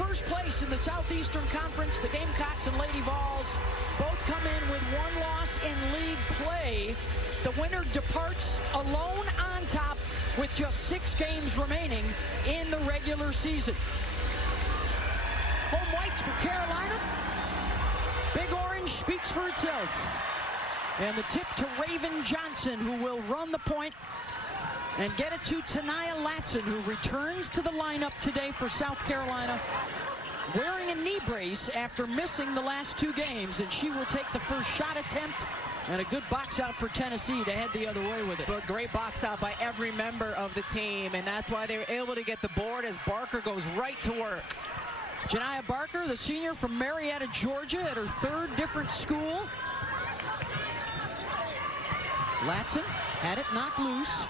first place in the Southeastern Conference. The Gamecocks and Lady Vols both come in with one loss in league play. The winner departs alone on top with just 6 games remaining in the regular season. Home whites for Carolina. Big Orange speaks for itself. And the tip to Raven Johnson, who will run the point and get it to Tanaya Latson, who returns to the lineup today for South Carolina, wearing a knee brace after missing the last 2 games. And she will take the first shot attempt. And a good box out for Tennessee to head the other way with it. But great box out by every member of the team, and that's why they were able to get the board as Barker goes right to work. Janiah Barker, the senior from Marietta, Georgia, at her 3rd different school. Latson had it knocked loose.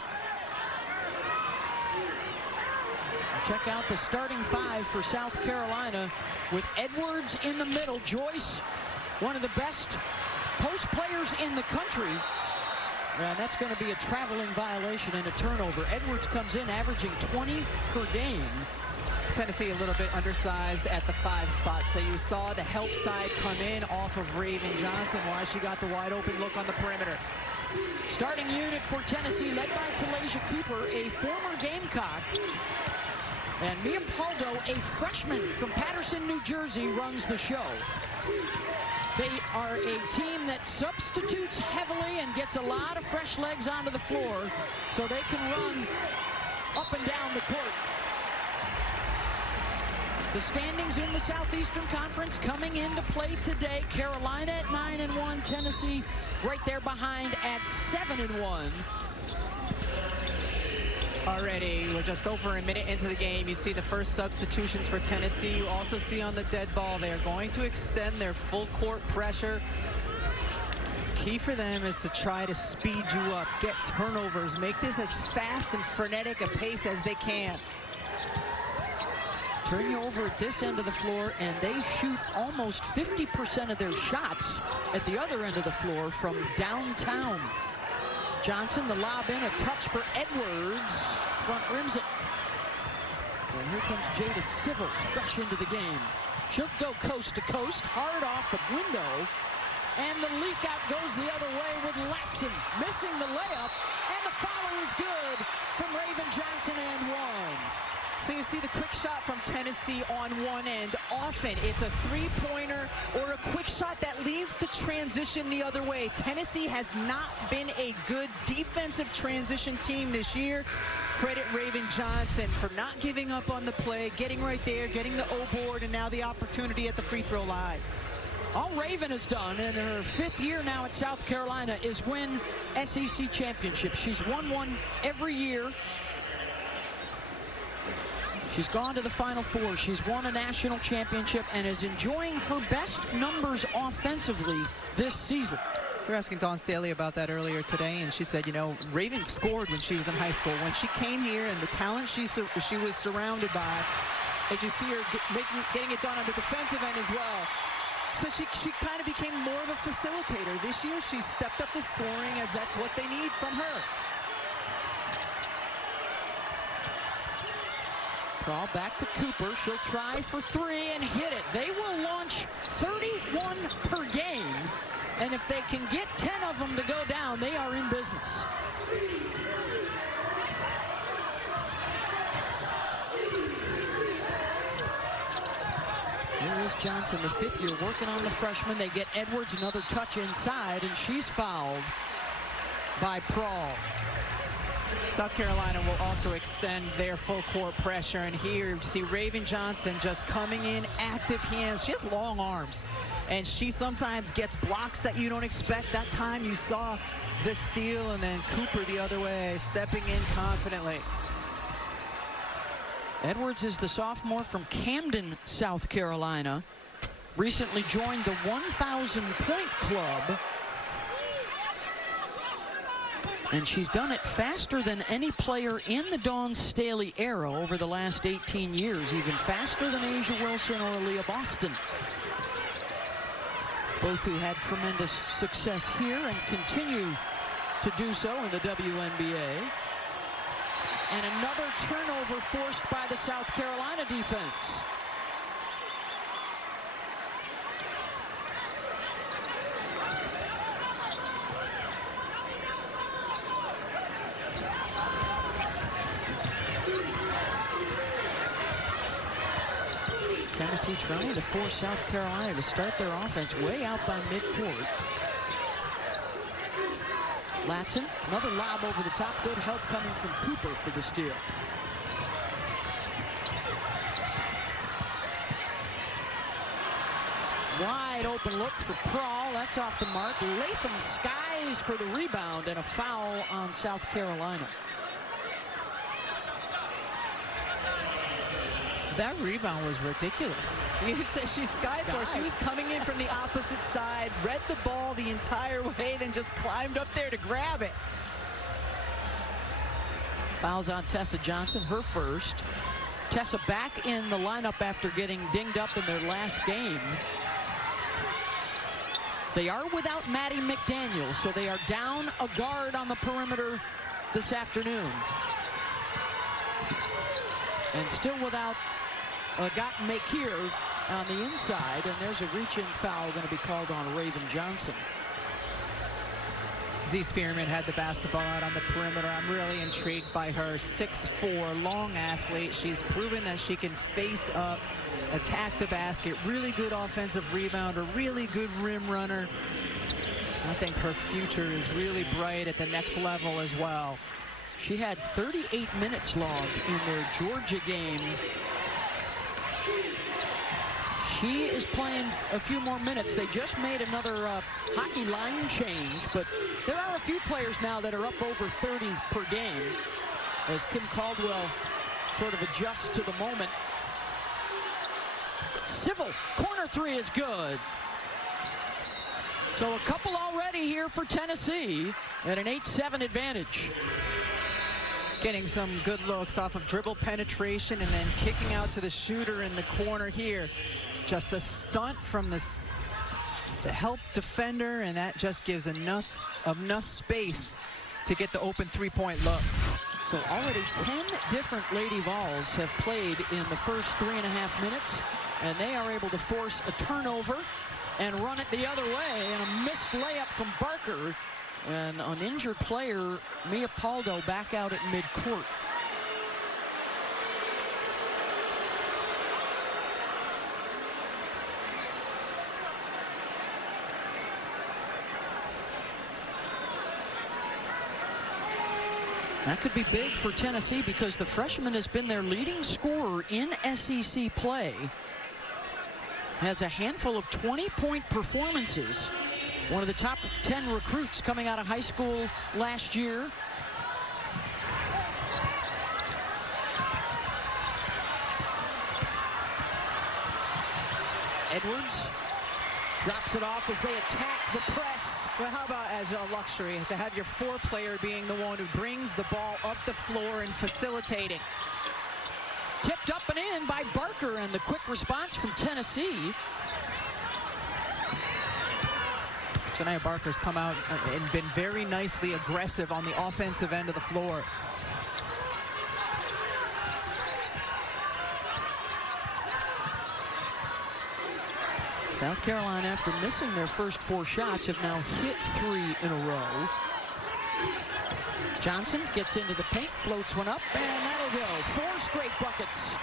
Check out the starting 5 for South Carolina with Edwards in the middle. Joyce, one of the best post players in the country. And that's going to be a traveling violation and a turnover. Edwards comes in averaging 20 per game. Tennessee a little bit undersized at the 5 spot, so you saw the help side come in off of Raven Johnson while she got the wide open look on the perimeter. Starting unit for Tennessee led by Talasia Cooper, a former Gamecock. And Mia Paldo, a freshman from Patterson, New Jersey, runs the show. They are a team that substitutes heavily and gets a lot of fresh legs onto the floor so they can run up and down the court. The standings in the Southeastern Conference coming into play today. Carolina at 9-1, Tennessee right there behind at 7-1. Already, we're just over a minute into the game. You see the first substitutions for Tennessee. You also see on the dead ball they are going to extend their full court pressure. Key for them is to try to speed you up, get turnovers, make this as fast and frenetic a pace as they can. Turn you over at this end of the floor, and they shoot almost 50% of their shots at the other end of the floor from downtown. Johnson, the lob in, a touch for Edwards. Front rims it. And here comes Jada Civil, fresh into the game. She'll go coast to coast, hard off the window. And the leak out goes the other way with Latson missing the layup. And the foul is good from Raven Johnson and 1. So you see the quick shot from Tennessee on one end. Often it's a 3-pointer or a quick shot that leads to transition the other way. Tennessee has not been a good defensive transition team this year. Credit Raven Johnson for not giving up on the play, getting right there, getting the O-board, and now the opportunity at the free throw line. All Raven has done in her 5th year now at South Carolina is win SEC championships. She's won one every year. She's gone to the Final Four. She's won a national championship and is enjoying her best numbers offensively this season. We were asking Dawn Staley about that earlier today, and she said, you know, Raven scored when she was in high school. When she came here and the talent she was surrounded by, as you see her getting it done on the defensive end as well. So she kind of became more of a facilitator. This year, she stepped up the scoring as that's what they need from her. Ball back to Cooper. She'll try for 3 and hit it. They will launch 31 per game. And if they can get 10 of them to go down, they are in business. Here is Johnson, the 5th year, working on the freshman. They get Edwards another touch inside, and she's fouled by Prawl. South Carolina will also extend their full court pressure, and here you see Raven Johnson just coming in, active hands. She has long arms, and she sometimes gets blocks that you don't expect. That time you saw the steal, and then Cooper the other way, stepping in confidently. Edwards is the sophomore from Camden, South Carolina. Recently joined the 1,000-point club. And she's done it faster than any player in the Dawn Staley era over the last 18 years, even faster than Asia Wilson or Aaliyah Boston. Both who had tremendous success here and continue to do so in the WNBA. And another turnover forced by the South Carolina defense. Tennessee trying to force South Carolina to start their offense way out by midcourt. Latson, another lob over the top. Good help coming from Cooper for the steal. Wide open look for Prawl. That's off the mark. Latham skies for the rebound and a foul on South Carolina. That rebound was ridiculous. You said she skied for it. She was coming in from the opposite side, read the ball the entire way, then just climbed up there to grab it. Fouls on Tessa Johnson, her first. Tessa back in the lineup after getting dinged up in their last game. They are without Maddie McDaniel, so they are down a guard on the perimeter this afternoon. And still without Gotten Makir on the inside, and there's a reach-in foul going to be called on Raven Johnson. Z Spearman had the basketball out on the perimeter. I'm really intrigued by her. 6'4", long athlete. She's proven that she can face up, attack the basket. Really good offensive rebounder, really good rim runner. I think her future is really bright at the next level as well. She had 38 minutes logged in their Georgia game. She is playing a few more minutes. They just made another hockey line change, but there are a few players now that are up over 30 per game as Kim Caldwell sort of adjusts to the moment. Civil, corner three is good. So a couple already here for Tennessee at an 8-7 advantage. Getting some good looks off of dribble penetration and then kicking out to the shooter in the corner here. Just a stunt from the help defender, and that just gives enough space to get the open three-point look. So already 10 different Lady Vols have played in the first 3.5 minutes, and they are able to force a turnover and run it the other way, and a missed layup from Barker. And an injured player, Mia Paldo, back out at midcourt. That could be big for Tennessee because the freshman has been their leading scorer in SEC play. Has a handful of 20-point performances. One of the top 10 recruits coming out of high school last year. Edwards drops it off as they attack the press. Well, how about as a luxury to have your four-player being the one who brings the ball up the floor and facilitating. Tipped up and in by Barker, and the quick response from Tennessee. Janiah Barker's come out and been very nicely aggressive on the offensive end of the floor. South Carolina, after missing their first 4 shots, have now hit 3 in a row. Johnson gets into the paint, floats one up, and that'll go. 4 straight buckets.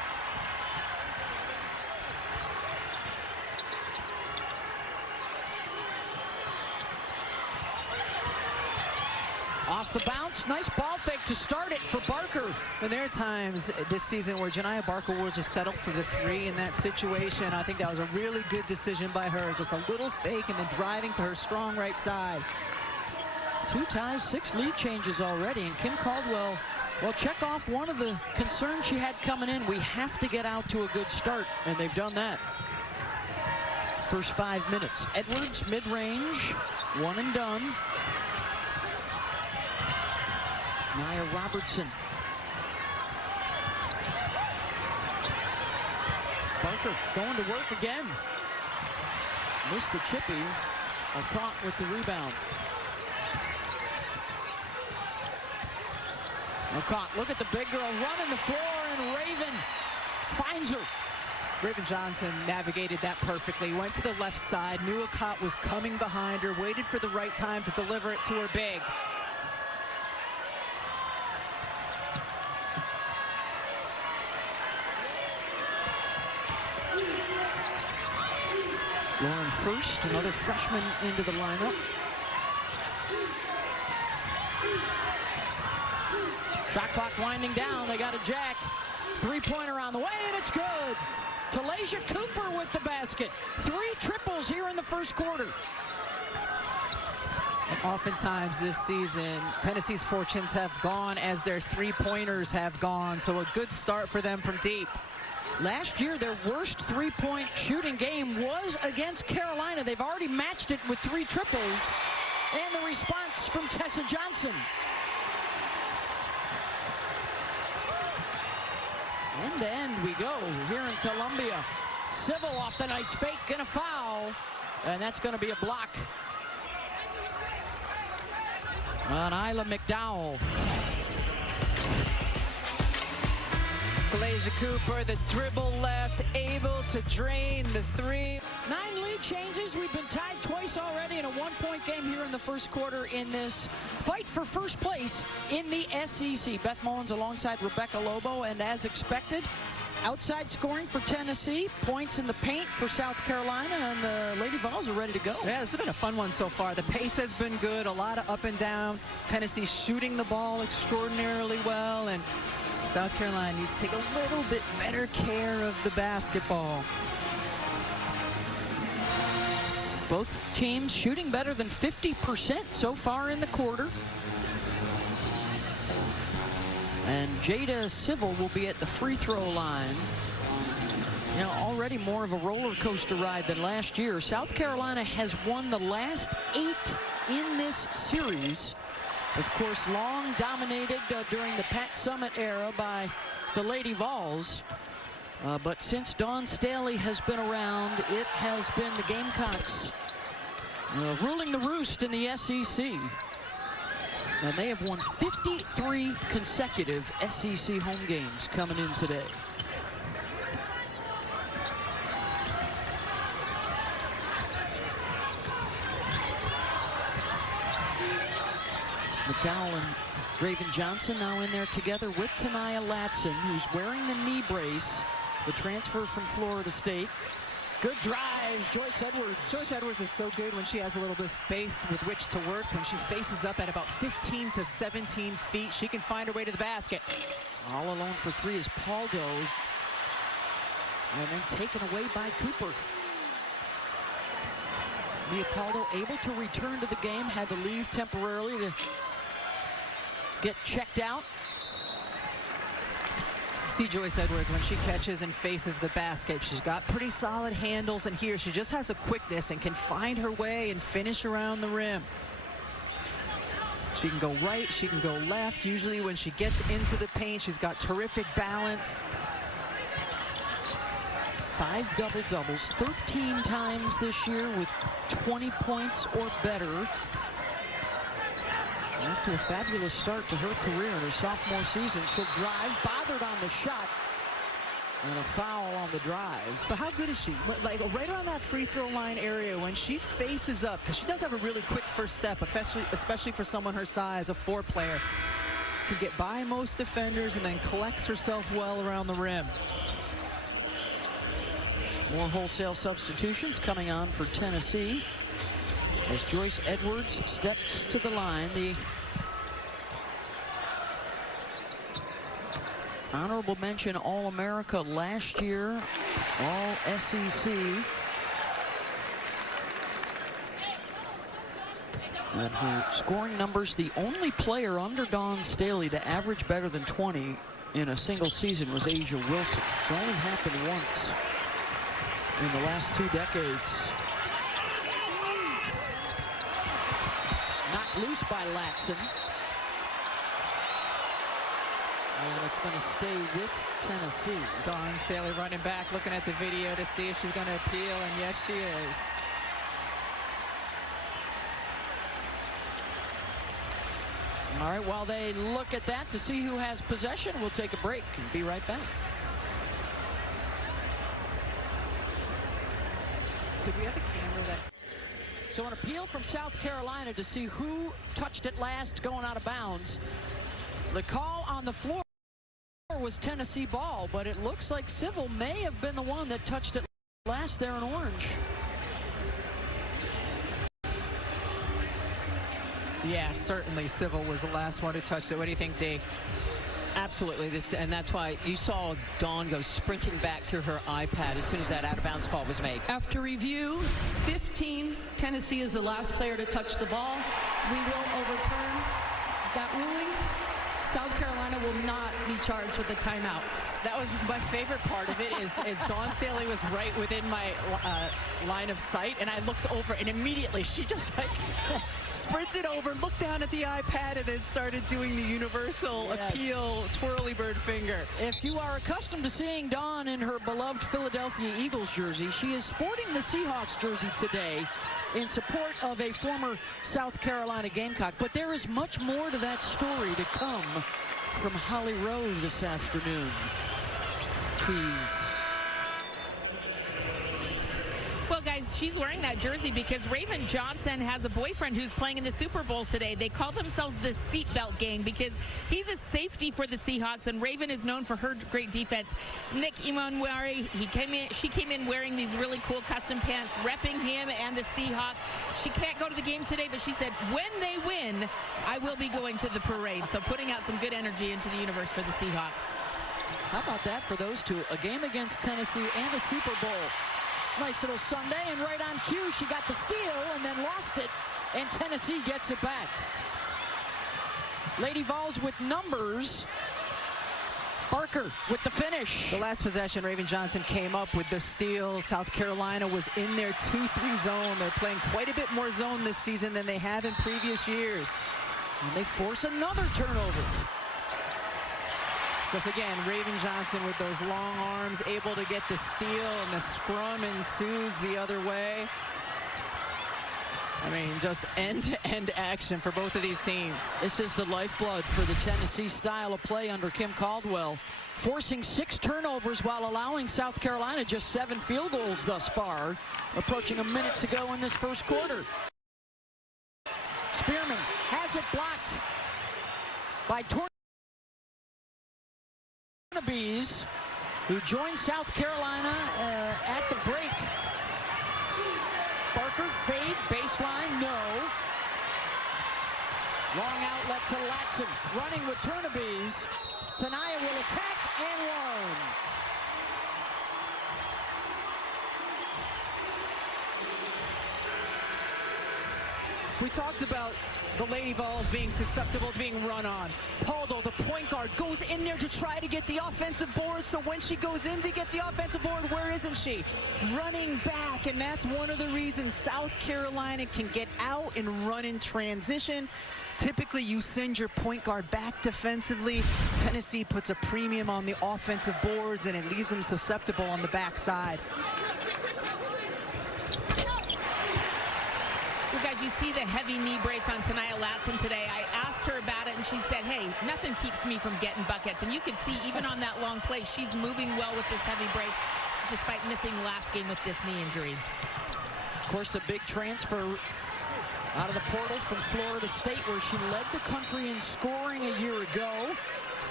Off the bounce, nice ball fake to start it for Barker. And there are times this season where Janiah Barker will just settle for the 3 in that situation. I think that was a really good decision by her. Just a little fake and then driving to her strong right side. 2 ties, 6 lead changes already, and Kim Caldwell, well, check off one of the concerns she had coming in. We have to get out to a good start, and they've done that. First 5 minutes. Edwards, mid-range, one and done. Nia Robertson. Barker going to work again. Missed the chippy. Caught with the rebound. Caught. Look at the big girl running the floor, and Raven finds her. Raven Johnson navigated that perfectly. Went to the left side. Knew Akot was coming behind her. Waited for the right time to deliver it to her big. Lauren Hurst, another freshman, into the lineup. Shot clock winding down. They got a jack. Three-pointer on the way, and it's good. Talasia Cooper with the basket. 3 triples here in the first quarter. And oftentimes this season, Tennessee's fortunes have gone as their three-pointers have gone. So a good start for them from deep. Last year, their worst three-point shooting game was against Carolina. They've already matched it with 3 triples. And the response from Tessa Johnson. End to end we go here in Columbia. Civil off the nice fake and a foul. And that's going to be a block on Isla McDowell. Talasia Cooper, the dribble left, able to drain the 3. 9 lead changes. We've been tied twice already in a 1-point game here in the first quarter in this fight for first place in the SEC. Beth Mullins alongside Rebecca Lobo, and as expected, outside scoring for Tennessee, points in the paint for South Carolina, and the Lady Vols are ready to go. Yeah, this has been a fun one so far. The pace has been good, a lot of up and down. Tennessee shooting the ball extraordinarily well, and South Carolina needs to take a little bit better care of the basketball. Both teams shooting better than 50% so far in the quarter. And Jada Civil will be at the free throw line. You know, already more of a roller coaster ride than last year. South Carolina has won the last 8 in this series. Of course, long dominated during the Pat Summitt era by the Lady Vols. But since Dawn Staley has been around, it has been the Gamecocks ruling the roost in the SEC. And they have won 53 consecutive SEC home games coming in today. McDowell and Raven Johnson now in there together with Tania Latson, who's wearing the knee brace, the transfer from Florida State. Good drive, Joyce Edwards. Joyce Edwards is so good when she has a little bit of space with which to work. When she faces up at about 15 to 17 feet, she can find her way to the basket. All alone for 3 is Paldo. And then taken away by Cooper. Mia Paldo able to return to the game, had to leave temporarily to get checked out. See Joyce Edwards when she catches and faces the basket. She's got pretty solid handles, and here she just has a quickness and can find her way and finish around the rim. She can go right, she can go left. Usually when she gets into the paint, she's got terrific balance. 5 double-doubles, 13 times this year with 20 points or better. After a fabulous start to her career in her sophomore season, she'll drive, bothered on the shot, and a foul on the drive. But how good is she? Like right around that free throw line area when she faces up, because she does have a really quick first step, especially for someone her size, a 4 player. Can get by most defenders and then collects herself well around the rim. More wholesale substitutions coming on for Tennessee as Joyce Edwards steps to the line. The honorable mention All-America last year, All-SEC. And her scoring numbers, the only player under Dawn Staley to average better than 20 in a single season was Asia Wilson. It's only happened once in the last 2 decades. Knocked loose by Latson. And it's going to stay with Tennessee. Dawn Staley running back, looking at the video to see if she's going to appeal, and yes, she is. All right, while they look at that to see who has possession, we'll take a break and be right back. Did we have a camera that... So an appeal from South Carolina to see who touched it last going out of bounds. The call on the floor was Tennessee ball, but it looks like Civil may have been the one that touched it last there in orange. Yeah, certainly. Civil was the last one to touch it. What do you think, Dee? Absolutely, and that's why you saw Dawn go sprinting back to her iPad as soon as that out-of-bounds call was made. After review, 15, Tennessee is the last player to touch the ball. We will overturn that ruling. South Carolina will not be charged with a timeout. That was my favorite part of it is Dawn Staley was right within my line of sight, and I looked over, and immediately she just like sprinted over, looked down at the iPad, and then started doing the universal appeal twirly bird finger. If you are accustomed to seeing Dawn in her beloved Philadelphia Eagles jersey, she is sporting the Seahawks jersey today in support of a former South Carolina Gamecock. But there is much more to that story to come from Holly Rowe this afternoon. Tease. Well, guys, she's wearing that jersey because Raven Johnson has a boyfriend who's playing in the Super Bowl today. They call themselves the Seatbelt Gang because he's a safety for the Seahawks, and Raven is known for her great defense. Nick Imanwari, she came in wearing these really cool custom pants, repping him and the Seahawks. She can't go to the game today, but she said, when they win, I will be going to the parade. So putting out some good energy into the universe for the Seahawks. How about that for those two? A game against Tennessee and a Super Bowl. Nice little Sunday, and right on cue, she got the steal and then lost it, and Tennessee gets it back. Lady Vols with numbers. Barker with the finish. The last possession, Raven Johnson came up with the steal. South Carolina was in their 2-3 zone. They're playing quite a bit more zone this season than they have in previous years. And they force another turnover. Just again, Raven Johnson with those long arms, able to get the steal, and the scrum ensues the other way. I mean, just end-to-end action for both of these teams. This is the lifeblood for the Tennessee style of play under Kim Caldwell, forcing 6 turnovers while allowing South Carolina just 7 field goals thus far, approaching a minute to go in this first quarter. Spearman has it blocked by Bees, who joined South Carolina at the break. Barker, fade, baseline, no. Long outlet to Latson, running with Turnabees. Tanaya will attack and one. We talked about the Lady Vols being susceptible to being run on. Paldo, the point guard, goes in there to try to get the offensive board. So when she goes in to get the offensive board, where isn't she? Running back, and that's one of the reasons South Carolina can get out and run in transition. Typically, you send your point guard back defensively. Tennessee puts a premium on the offensive boards, and it leaves them susceptible on the backside. Guys, you see the heavy knee brace on Tanaya Latson today. I asked her about it, and she said, hey, nothing keeps me from getting buckets. And you can see, even on that long play, she's moving well with this heavy brace, despite missing last game with this knee injury. Of course, the big transfer out of the portal from Florida State, where she led the country in scoring a year ago.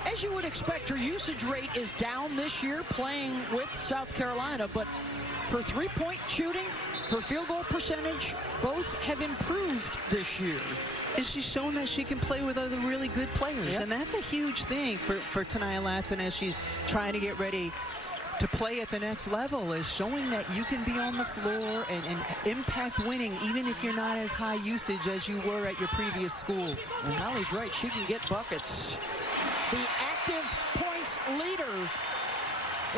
As you would expect, her usage rate is down this year playing with South Carolina, but her three-point shooting, her field goal percentage, both have improved this year. And she's shown that she can play with other really good players. Yep. And that's a huge thing for Tanaya Latson as she's trying to get ready to play at the next level, is showing that you can be on the floor and impact winning, even if you're not as high usage as you were at your previous school. And Holly's right, she can get buckets. The active points leader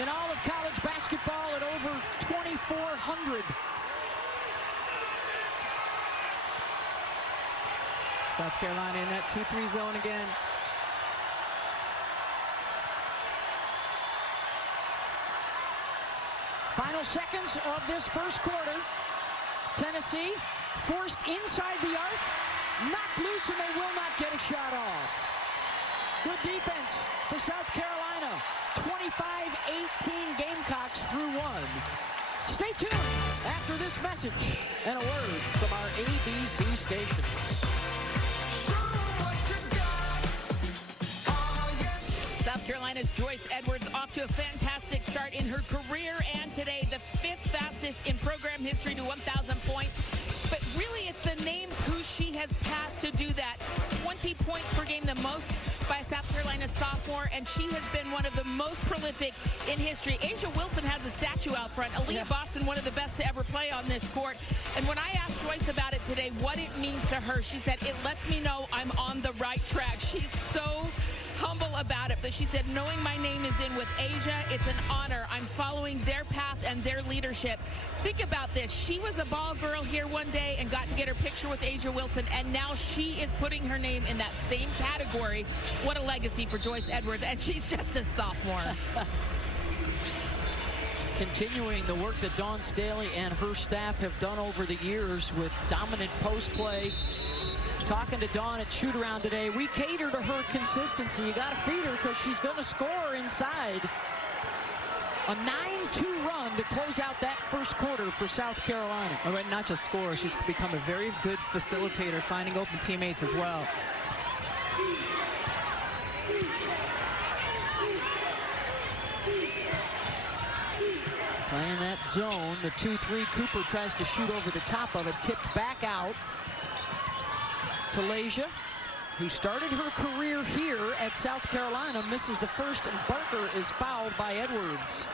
in all of college basketball at over 2,400. South Carolina in that 2-3 zone again. Final seconds of this first quarter. Tennessee forced inside the arc, knocked loose, and they will not get a shot off. Good defense for South Carolina. 25-18 Gamecocks through one. Stay tuned after this message and a word from our ABC stations. South Carolina's Joyce Edwards off to a fantastic start in her career, and today the 5th fastest in program history to 1,000 points. But really, it's the names who she has passed to do that. points per game, the most by a South Carolina sophomore, and she has been one of the most prolific in history. Asia Wilson has a statue out front. Aaliyah Boston, one of the best to ever play on this court. And when I asked Joyce about it today, what it means to her, she said, it lets me know I'm on the right track. She's so humble about it, but she said, knowing my name is in with Asia, it's an honor. I'm following their path and their leadership. Think about this. She was a ball girl here one day and got to get her picture with Asia Wilson, and now she is putting her name in that same category. What a legacy for Joyce Edwards, and she's just a sophomore. Continuing the work that Dawn Staley and her staff have done over the years with dominant post play. Talking to Dawn at shoot-around today, we cater to her consistency. You got to feed her because she's going to score inside. A 9-2 run to close out that first quarter for South Carolina. All right, not just score, she's become a very good facilitator, finding open teammates as well. Playing that zone, the 2-3, Cooper tries to shoot over the top of it, tipped back out. Talasia, who started her career here at South Carolina, misses the first, and Barker is fouled by Edwards.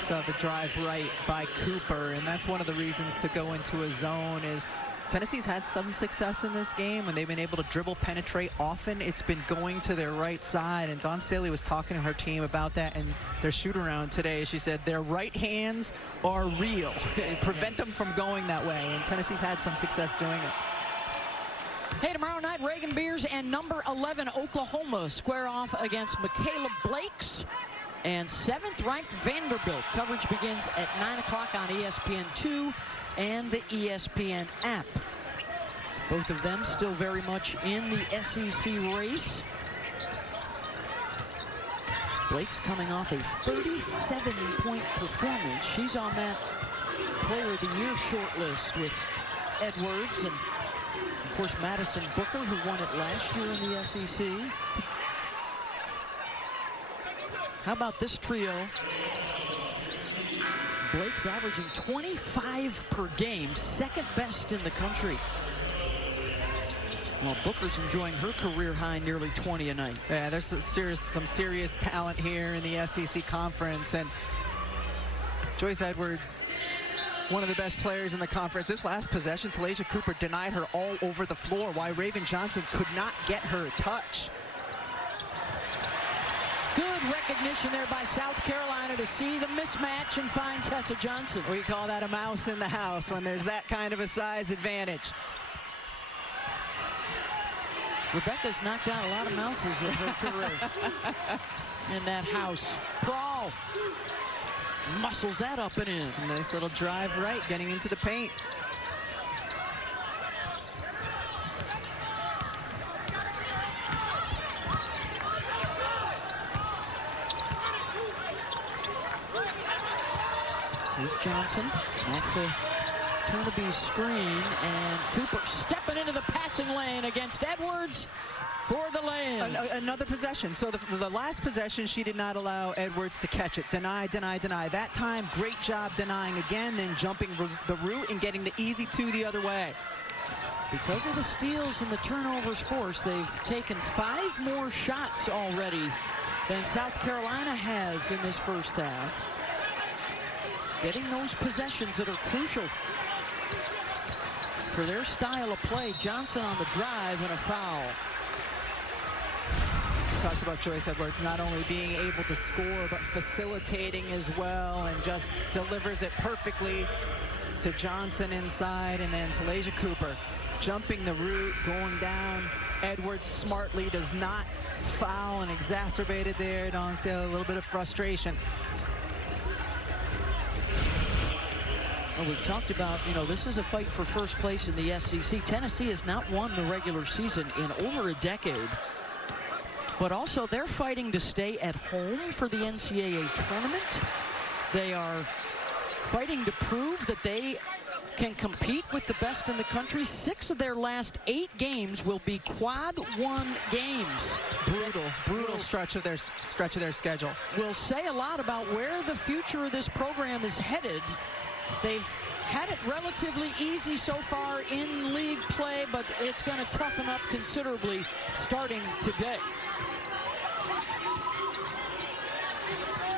So the drive right by Cooper, and that's one of the reasons to go into a zone is Tennessee's had some success in this game when they've been able to dribble penetrate. Often it's been going to their right side, and Dawn Staley was talking to her team about that and their shoot-around today. She said their right hands are real. Prevent them from going that way, and Tennessee's had some success doing it. Hey, tomorrow night, Reagan Beers and number 11 Oklahoma square off against Michaela Blakes and 7th-ranked Vanderbilt. Coverage begins at 9 o'clock on ESPN2 and the ESPN app. Both of them still very much in the SEC race. Blake's coming off a 37-point performance. She's on that Player of the Year shortlist with Edwards and, of course, Madison Booker, who won it last year in the SEC. How about this trio? Blake's averaging 25 per game, second best in the country. Well, Booker's enjoying her career high, nearly 20 a night. Yeah, there's some serious talent here in the SEC conference, and Joyce Edwards, one of the best players in the conference. This last possession, Talasia Cooper denied her all over the floor, why Raven Johnson could not get her a touch. Good recognition there by South Carolina to see the mismatch and find Tessa Johnson. We call that a mouse in the house when there's that kind of a size advantage. Rebecca's knocked out a lot of mouses in her career in that house. Prawl muscles that up and in. A nice little drive right, getting into the paint. Here's Johnson off the Turnaby screen, and Cooper stepping into the passing lane against Edwards for the lay-in. Another possession. So the last possession, she did not allow Edwards to catch it. Deny, deny, deny. That time, great job denying again, then jumping the route and getting the easy two the other way. Because of the steals and the turnovers forced, they've taken 5 more shots already than South Carolina has in this first half. Getting those possessions that are crucial for their style of play. Johnson on the drive and a foul. Talked about Joyce Edwards not only being able to score, but facilitating as well, and just delivers it perfectly to Johnson inside, and then Talasia Cooper jumping the route, going down. Edwards smartly does not foul and exacerbated there. Dawn Staley, a little bit of frustration. Well, we've talked about, this is a fight for first place in the SEC. Tennessee has not won the regular season in over a decade. But also, they're fighting to stay at home for the NCAA tournament. They are fighting to prove that they can compete with the best in the country. 6 of their last 8 games will be quad 1 games. Brutal stretch of their schedule. Will say a lot about where the future of this program is headed. They've had it relatively easy so far in league play, but it's going to toughen up considerably starting today.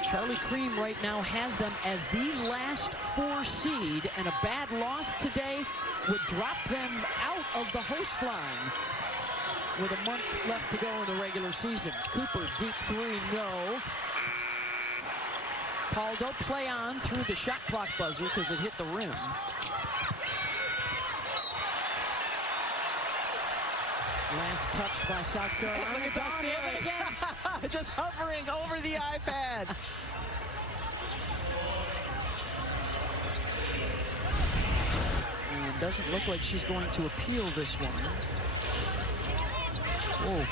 Charlie Cream right now has them as the last 4 seed, and a bad loss today would drop them out of the host line with a month left to go in the regular season. Cooper, deep 3, no. Paldo play on through the shot clock buzzer because it hit the rim. Last touched by South Carolina. Look at Dawn again. Just hovering over the iPad. And doesn't look like she's going to appeal this one. Whoa.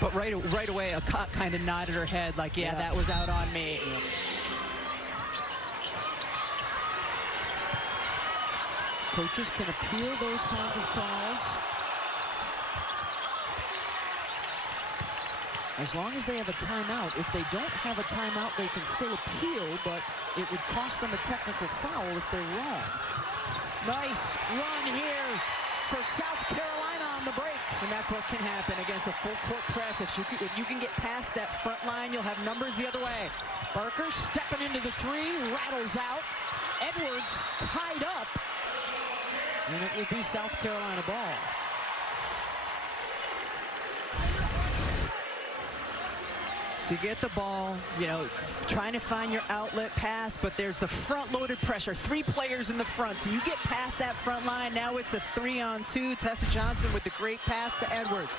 But right away, a cop kind of nodded her head like, yeah, that was out on me. Yeah. Coaches can appeal those kinds of calls as long as they have a timeout. If they don't have a timeout, they can still appeal, but it would cost them a technical foul if they're wrong. Nice run here for South Carolina on the break. And that's what can happen against a full court press. If you can get past that front line, you'll have numbers the other way. Barker stepping into the 3, rattles out. Edwards tied up. And it will be South Carolina ball. So you get the ball, you know, trying to find your outlet pass, but there's the front-loaded pressure. 3 players in the front, so you get past that front line. Now it's a 3-on-2. Tessa Johnson with the great pass to Edwards.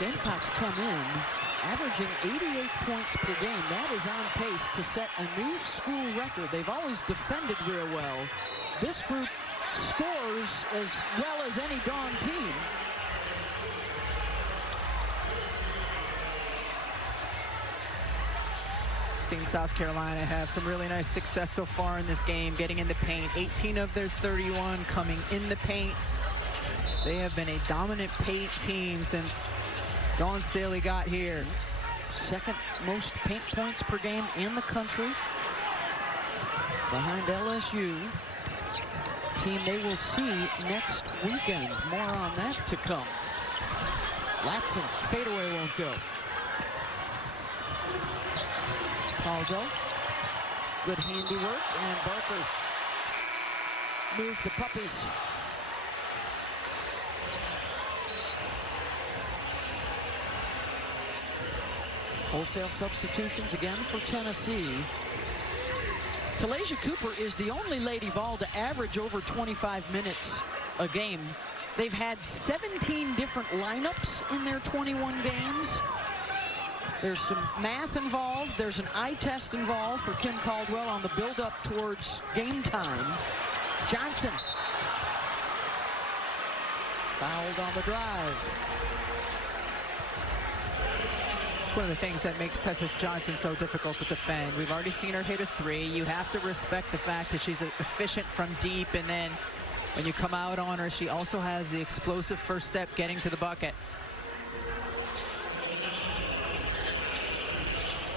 Gamecocks come in, averaging 88 points per game. That is on pace to set a new school record. They've always defended real well. This group scores as well as any Dawn team. Seen South Carolina have some really nice success so far in this game, getting in the paint. 18 of their 31 coming in the paint. They have been a dominant paint team since Dawn Staley got here. Second most paint points per game in the country, behind LSU. Team they will see next weekend. More on that to come. Latson, fadeaway won't go. Paldo, good handiwork, and Barker moves the puppies. Wholesale substitutions again for Tennessee. Talasia Cooper is the only Lady Vol to average over 25 minutes a game. They've had 17 different lineups in their 21 games. There's some math involved. There's an eye test involved for Kim Caldwell on the build-up towards game time. Johnson. Fouled on the drive. It's one of the things that makes Tessa Johnson so difficult to defend. We've already seen her hit a 3. You have to respect the fact that she's efficient from deep, and then when you come out on her, she also has the explosive first step getting to the bucket.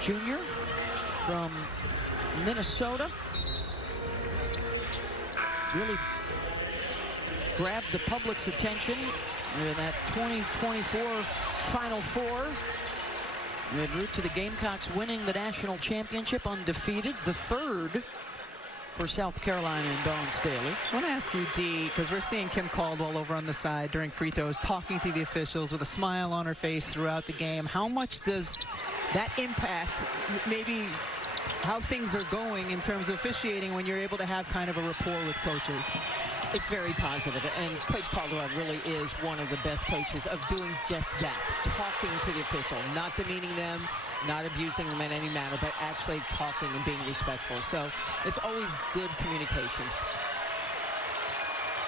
Junior from Minnesota. Really grabbed the public's attention in that 2024 Final Four. En route to the Gamecocks winning the national championship undefeated, the 3rd for South Carolina and Dawn Staley. I want to ask you, Dee, because we're seeing Kim Caldwell over on the side during free throws, talking to the officials with a smile on her face throughout the game. How much does that impact maybe how things are going in terms of officiating when you're able to have kind of a rapport with coaches? It's very positive, and Coach Caldwell really is one of the best coaches of doing just that, talking to the official, not demeaning them, not abusing them in any manner, but actually talking and being respectful. So it's always good communication.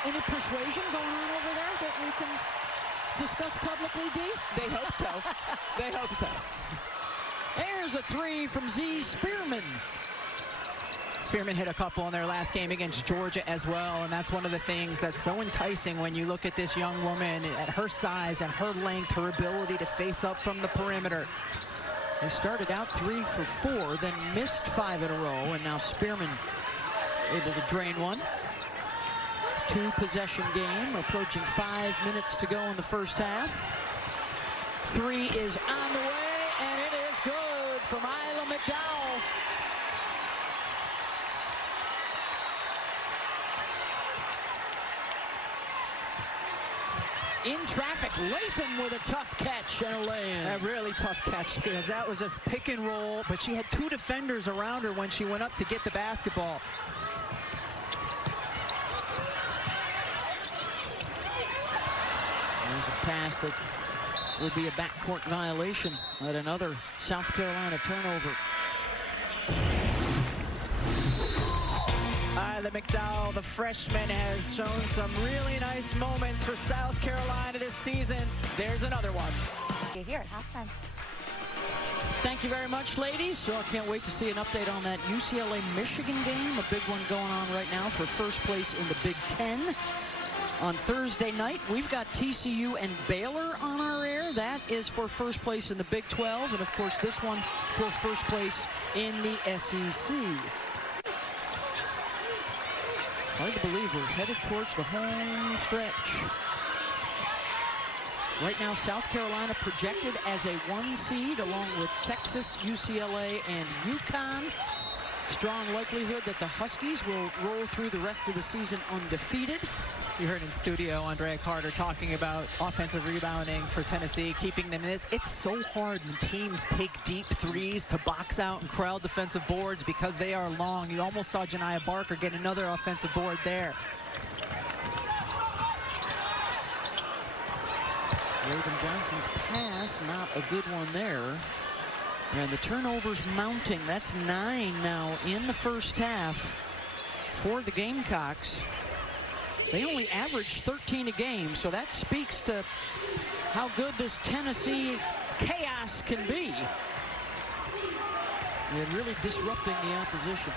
Any persuasion going on over there that we can discuss publicly, Dee? They hope so. They hope so. There's a 3 from Z Spearman. Spearman hit a couple in their last game against Georgia as well, and that's one of the things that's so enticing when you look at this young woman at her size and her length, her ability to face up from the perimeter. They started out 3 for 4, then missed 5 in a row, and now Spearman able to drain one. 2-possession game, approaching 5 minutes to go in the first half. 3 is on the way, and it is good from Isla McDowell. In traffic, Latham with a tough catch and a lay-in. A really tough catch because that was just pick and roll, but she had 2 defenders around her when she went up to get the basketball. There's a pass that will be a backcourt violation at another South Carolina turnover. Isla McDowell, the freshman, has shown some really nice moments for South Carolina this season. There's another one. Here at halftime. Thank you very much, ladies. So I can't wait to see an update on that UCLA-Michigan game. A big one going on right now for first place in the Big Ten. On Thursday night, we've got TCU and Baylor on our air. That is for first place in the Big 12. And, of course, this one for first place in the SEC. Hard to believe we're headed towards the home stretch. Right now, South Carolina projected as a 1 seed along with Texas, UCLA, and UConn. Strong likelihood that the Huskies will roll through the rest of the season undefeated. You heard in studio Andrea Carter talking about offensive rebounding for Tennessee, keeping them in this. It's so hard when teams take deep threes to box out and corral defensive boards because they are long. You almost saw Janiah Barker get another offensive board there. Raven Johnson's pass, not a good one there. And the turnovers mounting. That's 9 now in the first half for the Gamecocks. They only average 13 a game, so that speaks to how good this Tennessee chaos can be. And really disrupting the opposition.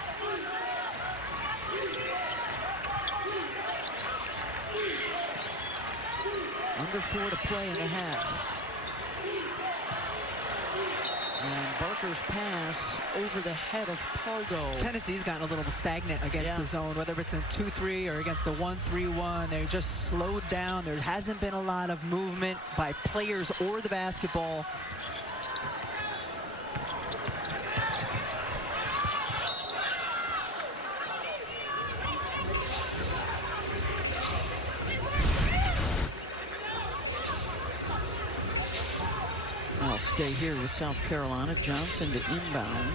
Under 4 to play in the half. And Barker's pass over the head of Pardo. Tennessee's gotten a little stagnant against the zone, whether it's in 2-3 or against the 1-3-1. They're just slowed down. There hasn't been a lot of movement by players or the basketball. I'll stay here with South Carolina. Johnson to inbound.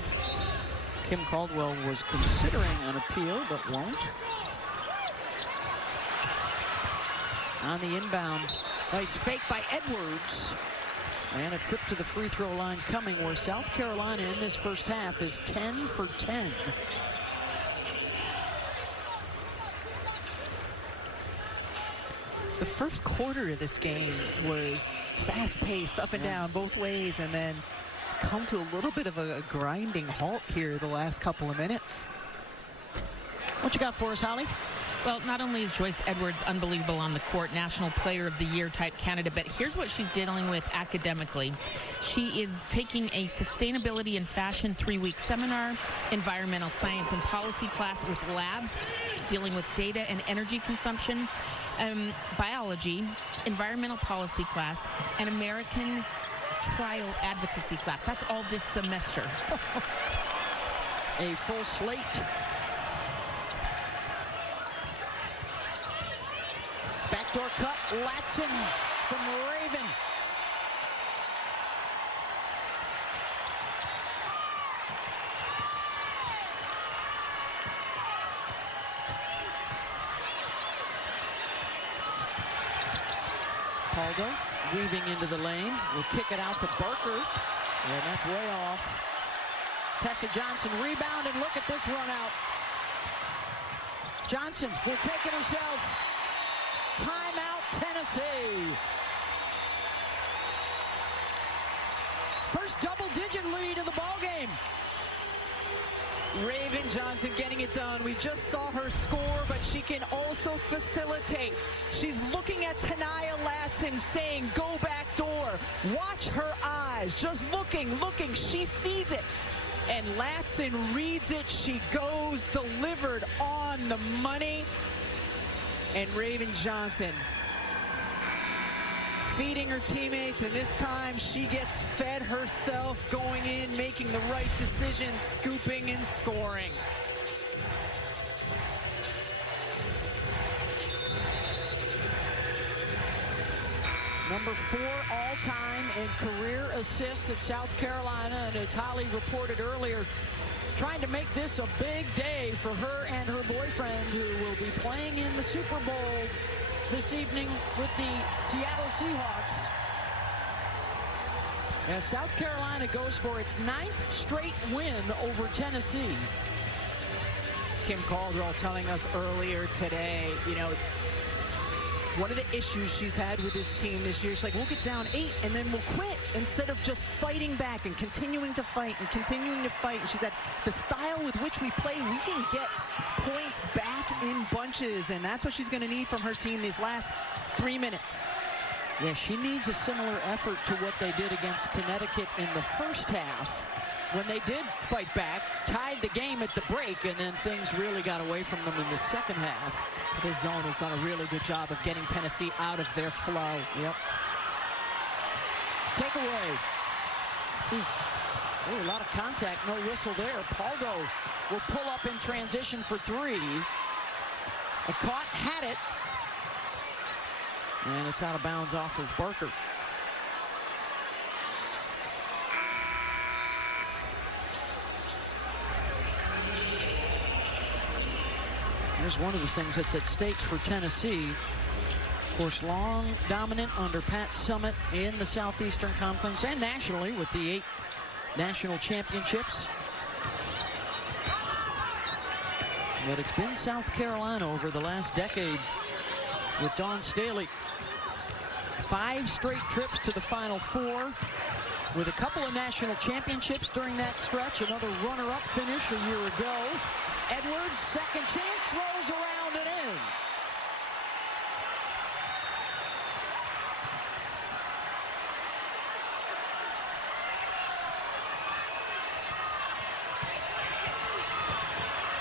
Kim Caldwell was considering an appeal, but won't. On the inbound, nice fake by Edwards. And a trip to the free throw line coming, where South Carolina in this first half is 10 for 10. The first quarter of this game was fast-paced, up and down both ways, and then it's come to a little bit of a grinding halt here the last couple of minutes. What you got for us, Holly? Well, not only is Joyce Edwards unbelievable on the court, National Player of the Year type candidate, but here's what she's dealing with academically. She is taking a sustainability and fashion 3-week seminar, environmental science and policy class with labs, dealing with data and energy consumption, biology, environmental policy class, and American trial advocacy class. That's all this semester. A full slate. Backdoor cut, Latson from Raven. Pardo weaving into the lane. Will kick it out to Barker. And that's way off. Tessa Johnson rebound, and look at this run out. Johnson will take it herself. Timeout, Tennessee. First double-digit lead of the ball game. Raven Raven Johnson getting it done. We just saw her score, but she can also facilitate. She's looking at Tanaya Latson saying, go back door. Watch her eyes, just looking. She sees it. And Latson reads it. She goes, delivered on the money. And Raven Johnson feeding her teammates, and this time she gets fed herself, going in, making the right decision, scooping and scoring. Number 4 all-time in career assists at South Carolina, and as Holly reported earlier, trying to make this a big day for her and her boyfriend, who will be playing in the Super Bowl this evening with the Seattle Seahawks. As South Carolina goes for its 9th straight win over Tennessee. Kim Caldwell telling us earlier today, you know, one of the issues she's had with this team this year, she's like, we'll get down 8 and then we'll quit, instead of just fighting back and continuing to fight and continuing to fight. And she said, the style with which we play, we can get points back in bunches, and that's what she's going to need from her team these last 3 minutes. Yeah, she needs a similar effort to what they did against Connecticut in the first half, when they did fight back, tied the game at the break, and then things really got away from them in the second half. This zone has done a really good job of getting Tennessee out of their flow. Yep. Take away. Oh, a lot of contact, no whistle there. Paldo will pull up in transition for 3. Caught, had it. And it's out of bounds off of Barker. Here's one of the things that's at stake for Tennessee. Of course, long dominant under Pat Summitt in the Southeastern Conference and nationally with the 8 national championships. But it's been South Carolina over the last decade with Dawn Staley. 5 straight trips to the Final Four with a couple of national championships during that stretch. Another runner-up finish a year ago. Edwards, second chance, rolls around and in.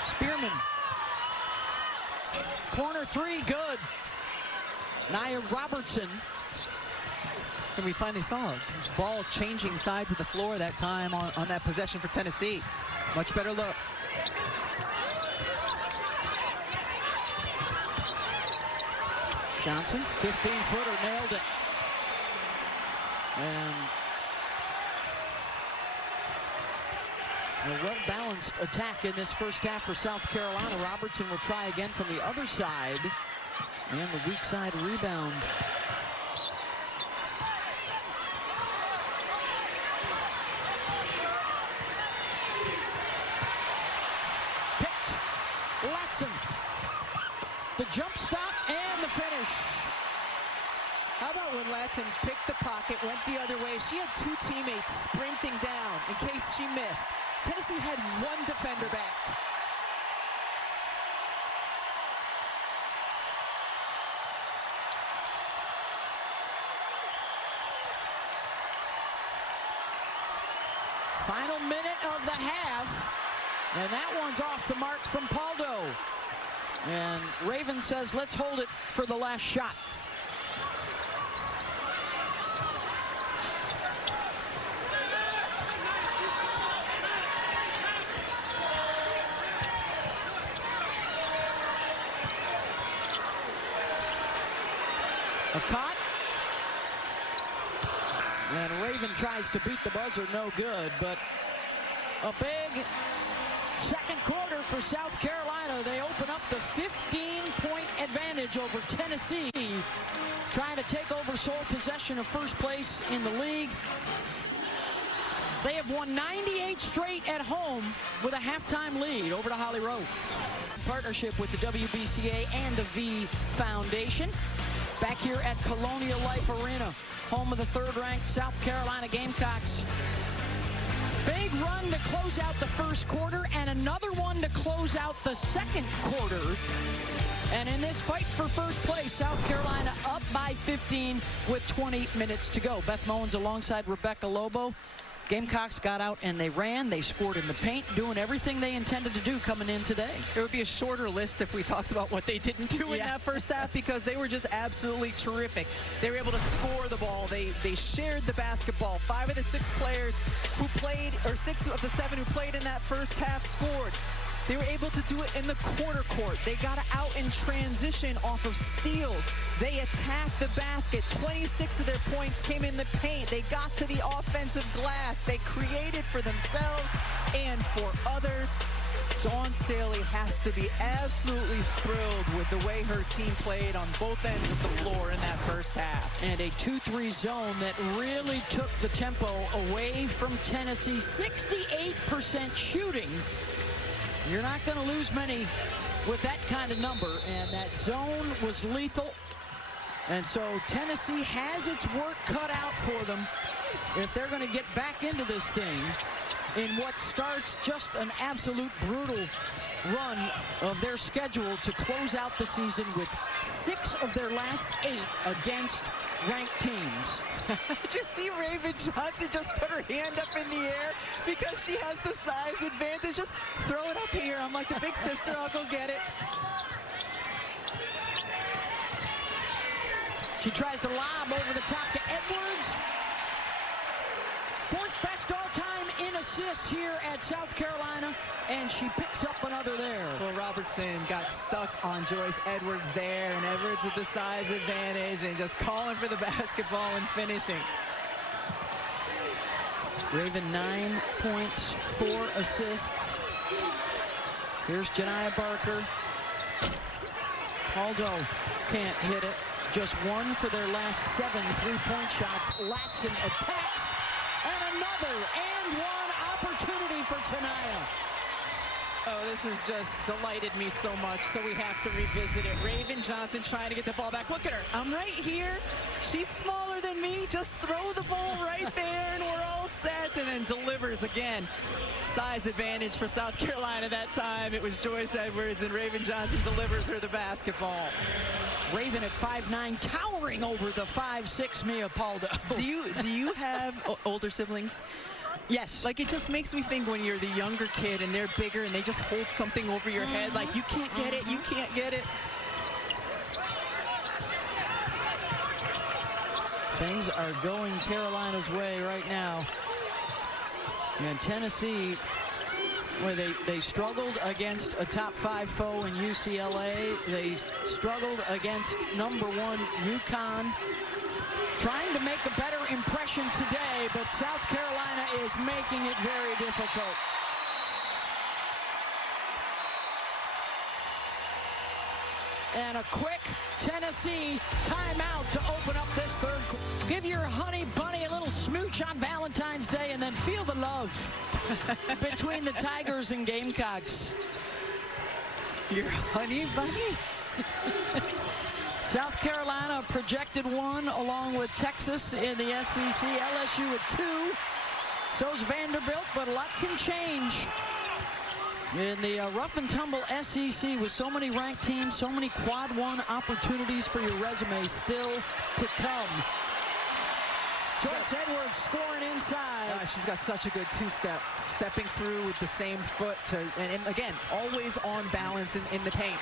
Spearman. Corner 3, good. Nia Robertson. And we finally saw this ball changing sides of the floor that time on that possession for Tennessee. Much better look. Johnson, 15-footer, nailed it. And a well-balanced attack in this first half for South Carolina. Robertson will try again from the other side. And the weak side rebound. Picked. Latson. The jump stop and the finish. How about when Latson picked the pocket, went the other way? She had 2 teammates sprinting down in case she missed. Tennessee had 1 defender back. Final minute of the half, and that one's off the mark from Paldo. And Raven says, let's hold it for the last shot. A caught. And Raven tries to beat the buzzer, no good, but a big second quarter for South Carolina. They open up the 15-point advantage over Tennessee, trying to take over sole possession of first place in the league. They have won 98 straight at home with a halftime lead over to Holly Rowe. Partnership with the WBCA and the V Foundation. Back here at Colonial Life Arena, home of the 3rd-ranked South Carolina Gamecocks. Big run to close out the first quarter and another one to close out the second quarter. And in this fight for first place, South Carolina up by 15 with 20 minutes to go. Beth Mowins alongside Rebecca Lobo. Gamecocks got out and they ran. They scored in the paint, doing everything they intended to do coming in today. It would be a shorter list if we talked about what they didn't do in that first half, because they were just absolutely terrific. They were able to score the ball. They shared the basketball. 5 of the 6 players who played, or 6 of the 7 who played in that first half scored. They were able to do it in the quarter court. They got out in transition off of steals. They attacked the basket. 26 of their points came in the paint. They got to the offensive glass. They created for themselves and for others. Dawn Staley has to be absolutely thrilled with the way her team played on both ends of the floor in that first half. And a 2-3 zone that really took the tempo away from Tennessee. 68% shooting. You're not going to lose many with that kind of number, and that zone was lethal. And so Tennessee has its work cut out for them if they're going to get back into this thing in what starts just an absolute brutal run of their schedule to close out the season with 6 of their last 8 against ranked teams. Did you see Raven Johnson just put her hand up in the air because she has the size advantage? Just throw it up here. I'm like the big sister. I'll go get it. She tries to lob over the top to Edwards. 4th best all-time in assists here at South Carolina, and she picks up another there. Well, Robertson got stuck on Joyce Edwards there, and Edwards with the size advantage and just calling for the basketball and finishing. Raven 9 points, 4 assists. Here's Janiah Barker. Aldo can't hit it. Just 1 for their last 7 3-point shots. Latson attacks. And another and 1 opportunity for Taniah. Oh, this has just delighted me so much, so we have to revisit it. Raven Johnson trying to get the ball back. Look at her. I'm right here. She's smaller than me. Just throw the ball right there, and we're all set. And then delivers again. Size advantage for South Carolina that time. It was Joyce Edwards, and Raven Johnson delivers her the basketball. Raven at 5'9", towering over the 5'6" Mia Paldo. Do you have older siblings? Yes. Like, it just makes me think when you're the younger kid and they're bigger and they just hold something over your head, like, you can't get it, you can't get it. Things are going Carolina's way right now. And Tennessee, well, they struggled against a top 5 foe in UCLA. They struggled against number 1 UConn. Trying to make a better impression today, but South Carolina is making it very difficult. And a quick Tennessee timeout to open up this third quarter. Give your honey bunny a little smooch on Valentine's Day and then feel the love between the Tigers and Gamecocks. Your honey bunny? South Carolina projected 1 along with Texas in the SEC. LSU at 2. So's Vanderbilt, but a lot can change in the rough and tumble SEC with so many ranked teams, so many quad 1 opportunities for your resume still to come. Joyce Edwards scoring inside. She's got such a good 2-step, stepping through with the same foot and again, always on balance in the paint.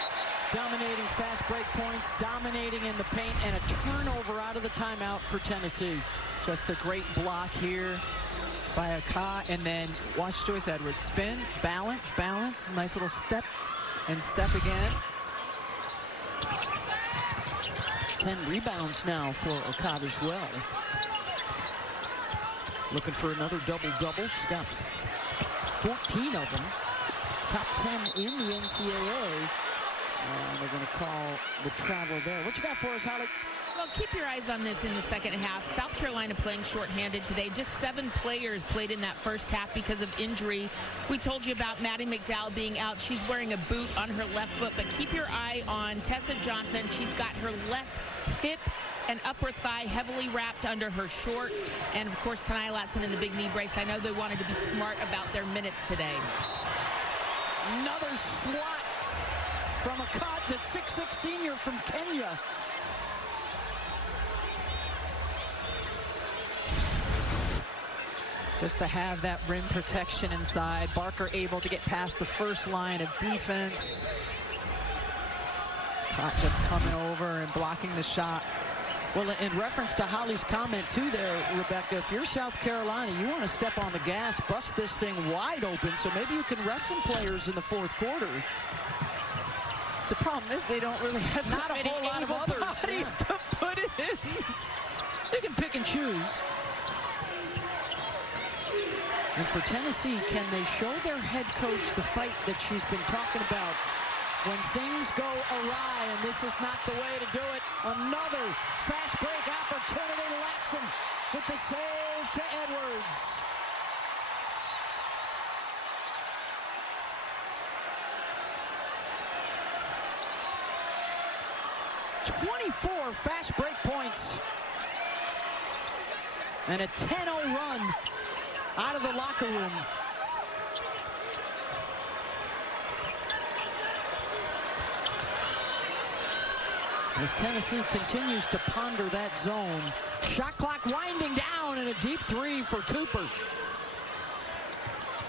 Dominating fast break points, dominating in the paint, and a turnover out of the timeout for Tennessee. Just the great block here by Aka, and then watch Joyce Edwards spin, balance, nice little step, and step again. 10 rebounds now for Aka as well. Looking for another double-double. She's got 14 of them. Top 10 in the NCAA. And they're going to call the travel there. What you got for us, Holly? Well, keep your eyes on this in the second half. South Carolina playing shorthanded today. Just 7 players played in that first half because of injury. We told you about Maddie McDowell being out. She's wearing a boot on her left foot, but keep your eye on Tessa Johnson. She's got her left hip an upper thigh heavily wrapped under her short. And of course, Tania Latson in the big knee brace. I know they wanted to be smart about their minutes today. Another swat from a cut, the 6'6" senior from Kenya. Just to have that rim protection inside. Barker able to get past the first line of defense. Caught just coming over and blocking the shot. Well, in reference to Holly's comment too there, Rebecca, if you're South Carolina, you want to step on the gas, bust this thing wide open, so maybe you can rest some players in the fourth quarter. The problem is they don't really have Not a whole lot of others bodies to put it in. They can pick and choose. And for Tennessee, can they show their head coach the fight that she's been talking about? When things go awry, and this is not the way to do it. Another fast break opportunity. Latson with the save to Edwards. .24 fast break points. And a 10-0 run out of the locker room. As Tennessee continues to ponder that zone. Shot clock winding down, and a deep three for Cooper.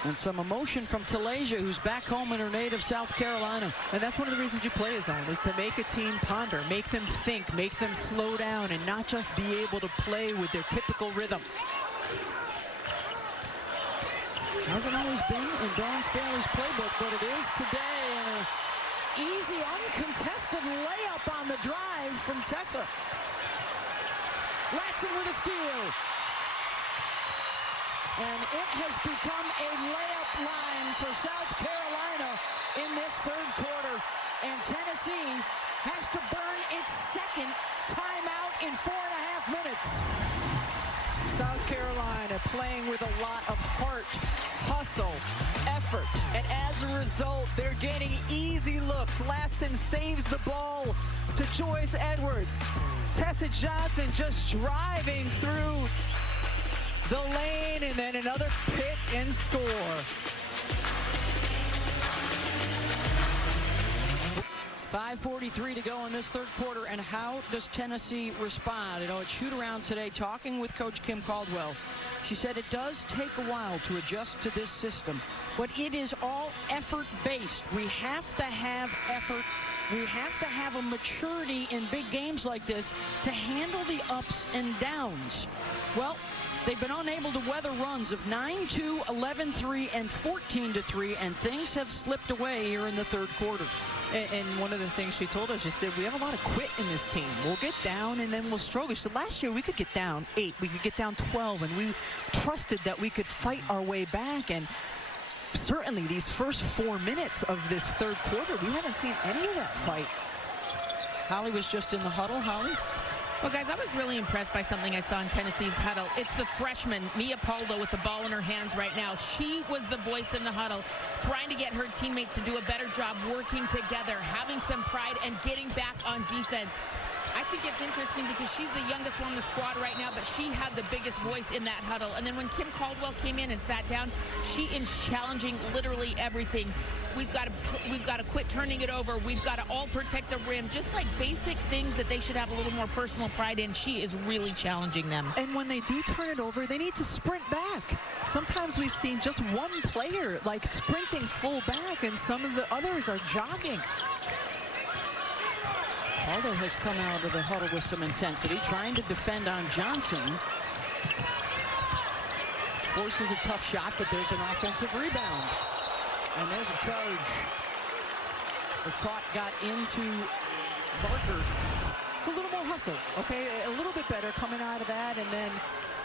And some emotion from Talasia, who's back home in her native South Carolina. And that's one of the reasons you play a zone, is to make a team ponder, make them think, make them slow down, and not just be able to play with their typical rhythm. Hasn't always been in Dawn Staley's playbook, but it is today. And an easy, uncontested layup on the drive from Tessa. Latson with a steal. And it has become a layup line for South Carolina in this third quarter. And Tennessee has to burn its second timeout in 4.5 minutes. South Carolina playing with a lot of heart, hustle, effort, and as a result, they're getting easy looks. Latson saves the ball to Joyce Edwards. Tessa Johnson just driving through the lane, and then another pick and score. 5:43 to go in this third quarter, and how does Tennessee respond? You know, at shoot-around today, talking with Coach Kim Caldwell, she said it does take a while to adjust to this system, but it is all effort-based. We have to have effort. We have to have a maturity in big games like this to handle the ups and downs. Well, they've been unable to weather runs of 9-2, 11-3, and 14-3, and things have slipped away here in the third quarter. And one of the things she told us, she said, we have a lot of quit in this team. We'll get down and then we'll struggle. She said, last year we could get down 8, we could get down 12, and we trusted that we could fight our way back. And certainly these first 4 minutes of this third quarter, we haven't seen any of that fight. Holly was just in the huddle. Holly? Well, guys, I was really impressed by something I saw in Tennessee's huddle. It's the freshman, Mia Paldo, with the ball in her hands right now. She was the voice in the huddle, trying to get her teammates to do a better job working together, having some pride, and getting back on defense. I think it's interesting because she's the youngest one on the squad right now, but she had the biggest voice in that huddle. And then when Kim Caldwell came in and sat down, she is challenging literally everything. We've got to quit turning it over. We've got to all protect the rim. Just like basic things that they should have a little more personal pride in. She is really challenging them. And when they do turn it over, they need to sprint back. Sometimes we've seen just one player like sprinting full back, and some of the others are jogging. Aldo has come out of the huddle with some intensity, trying to defend on Johnson. Forces a tough shot, but there's an offensive rebound. And there's a charge. The caught got into Barker. It's a little more hustle, okay? A little bit better coming out of that, and then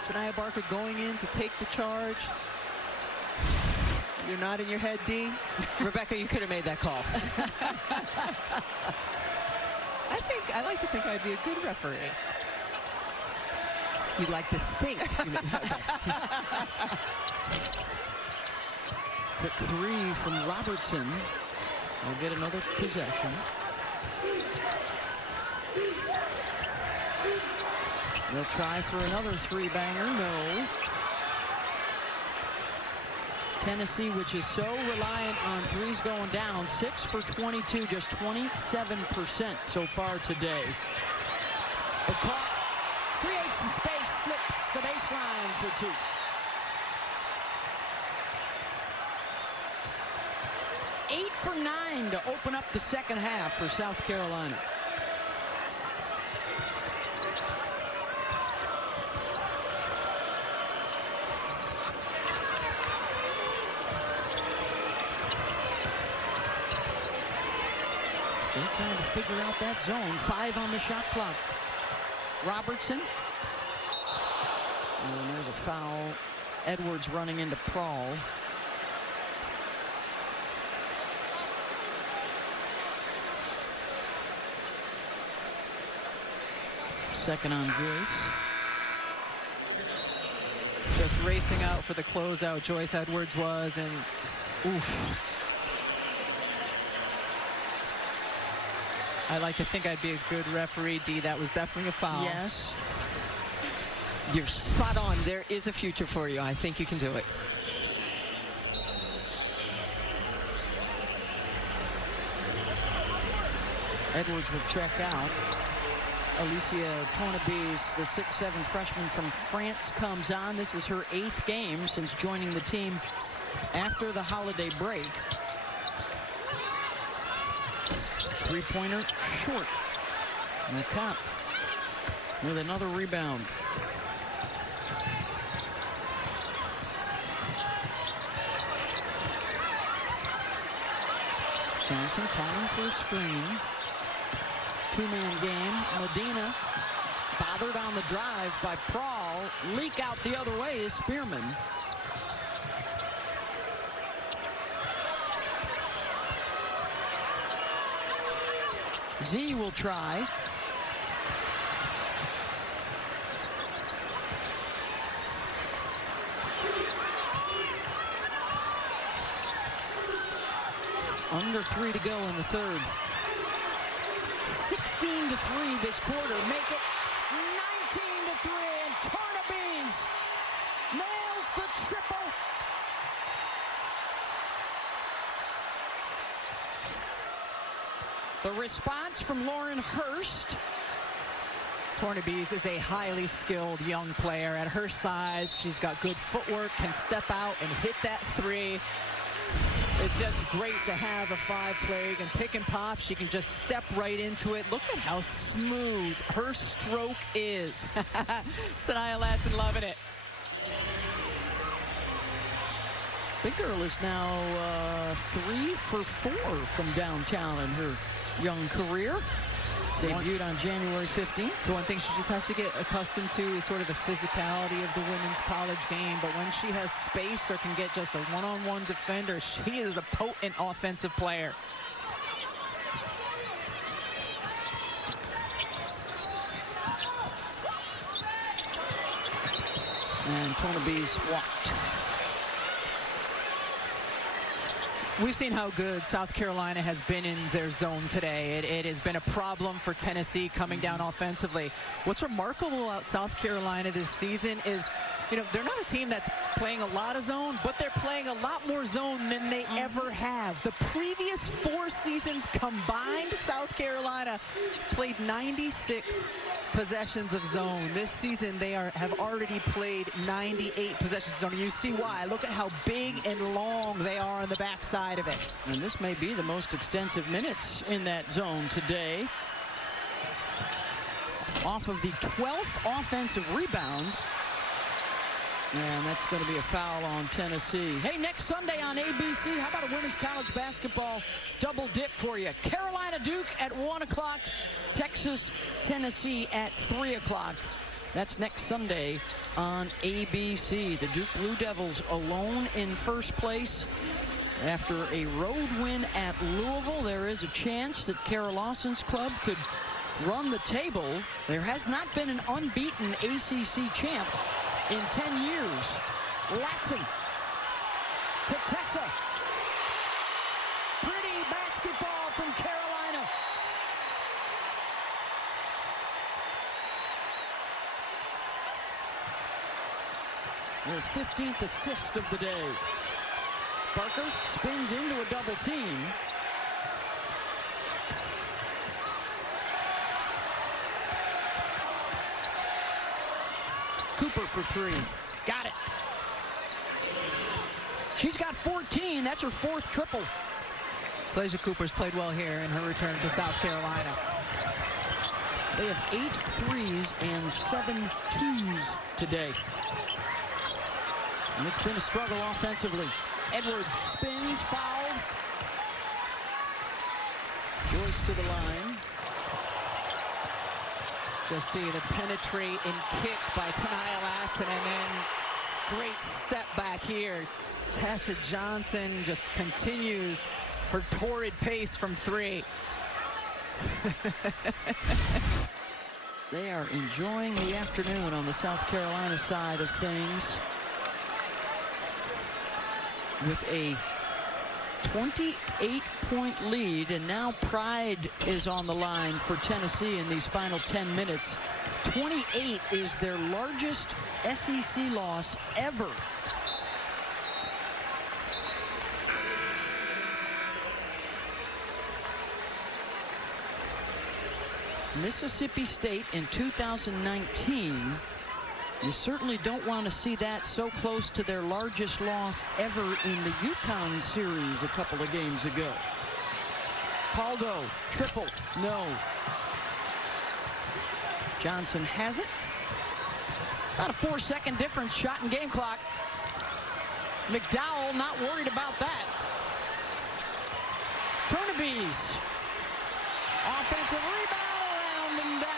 Janiah Barker going in to take the charge. You're nodding your head, D? Rebecca, you could have made that call. I like to think I'd be a good referee. You'd like to think. Quick three from Robertson. We'll get another possession. They'll try for another three-banger. No. Tennessee, which is so reliant on threes going down, 6 for 22, just 27% so far today. The clock creates some space, slips the baseline for 2. Eight for 9 to open up the second half for South Carolina. Still trying to figure out that zone. 5 on the shot clock. Robertson. And there's a foul. Edwards running into Prawl. Second on Joyce. Just racing out for the closeout, Joyce Edwards was, and oof. I like to think I'd be a good referee, D. That was definitely a foul. Yes. You're spot on. There is a future for you. I think you can do it. Edwards will check out. Alicia Tornabes, the 6'7" freshman from France, comes on. This is her 8th game since joining the team after the holiday break. Three-pointer short. McCopp with another rebound. Johnson calling for a screen. Two-man game. Medina bothered on the drive by Prawl. Leak out the other way is Spearman. Z will try. Under 3 to go in the third. 16-3 this quarter. Make it 19-3, and Tornabes nails the triple. The response from Lauren Hurst. Tornabes is a highly skilled young player. At her size, she's got good footwork, can step out and hit that 3. It's just great to have a 5-player. You can pick and pop. She can just step right into it. Look at how smooth her stroke is. Tania Latson loving it. Big girl is now 3 for 4 from downtown in her young career. Debuted on January 15th. The one thing she just has to get accustomed to is sort of the physicality of the women's college game. But when she has space or can get just a one-on-one defender, she is a potent offensive player. And Tornabes walked. We've seen how good South Carolina has been in their zone today. It has been a problem for Tennessee coming down offensively. What's remarkable about South Carolina this season is, they're not a team that's playing a lot of zone, but they're playing a lot more zone than they ever have. The previous 4 seasons combined, South Carolina played 96 possessions of zone. This season, they have already played 98 possessions of zone. You see why. Look at how big and long they are on the backside of it. And this may be the most extensive minutes in that zone today. Off of the 12th offensive rebound. And that's going to be a foul on Tennessee. Hey, next Sunday on ABC, how about a women's college basketball double dip for you? Carolina Duke at 1 o'clock, Texas Tennessee at 3 o'clock. That's next Sunday on ABC. The Duke Blue Devils alone in first place. After a road win at Louisville, there is a chance that Kara Lawson's club could run the table. There has not been an unbeaten ACC champ in 10 years. Latson to Tessa. Pretty basketball from Carolina. her 15th assist of the day. Barker spins into a double team. Cooper for three. Got it. She's got 14. That's her 4th triple. Talia Cooper's played well here in her return to South Carolina. They have 8 threes and 7 twos today. And it's been a struggle offensively. Edwards spins, fouled. Joyce to the line. Just see the penetrate and kick by Tanaya Latson, and then great step back here. Tessa Johnson just continues her torrid pace from 3. They are enjoying the afternoon on the South Carolina side of things with a 28-point lead, and now pride is on the line for Tennessee in these final 10 minutes. 28 is their largest SEC loss ever. Mississippi State in 2019, you certainly don't want to see that so close to their largest loss ever in the UConn series a couple of games ago. Paldo, triple, no. Johnson has it. About a 4-second difference, shot and game clock. McDowell not worried about that. Tornabees, offensive rebound, around and down.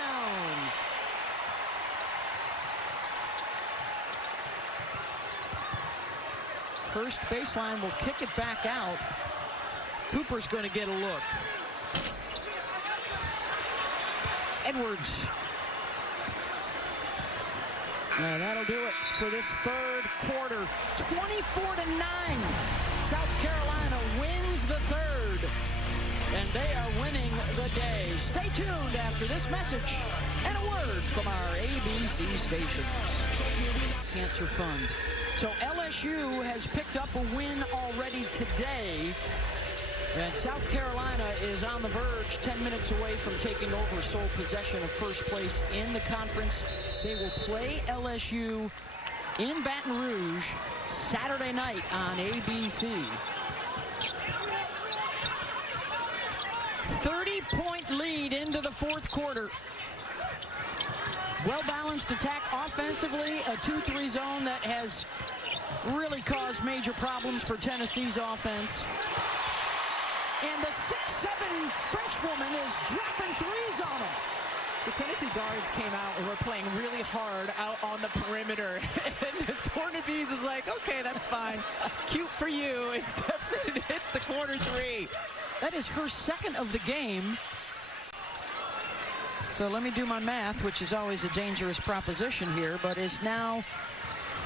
Hurst baseline will kick it back out. Cooper's going to get a look. Edwards. And that'll do it for this 3rd quarter. 24-9. South Carolina wins the 3rd. And they are winning the day. Stay tuned after this message and a word from our ABC stations. Cancer Fund. So LSU has picked up a win already today. And South Carolina is on the verge, 10 minutes away from taking over sole possession of first place in the conference. They will play LSU in Baton Rouge Saturday night on ABC. 30-point lead into the 4th quarter. Well-balanced attack offensively, a 2-3 zone that has really caused major problems for Tennessee's offense. And the 6'7" Frenchwoman is dropping threes on them. The Tennessee guards came out and were playing really hard out on the perimeter. And the Tornabees is like, okay, that's fine. Cute for you. It steps in and hits the corner 3. That is her 2nd of the game. So let me do my math, which is always a dangerous proposition here, but is now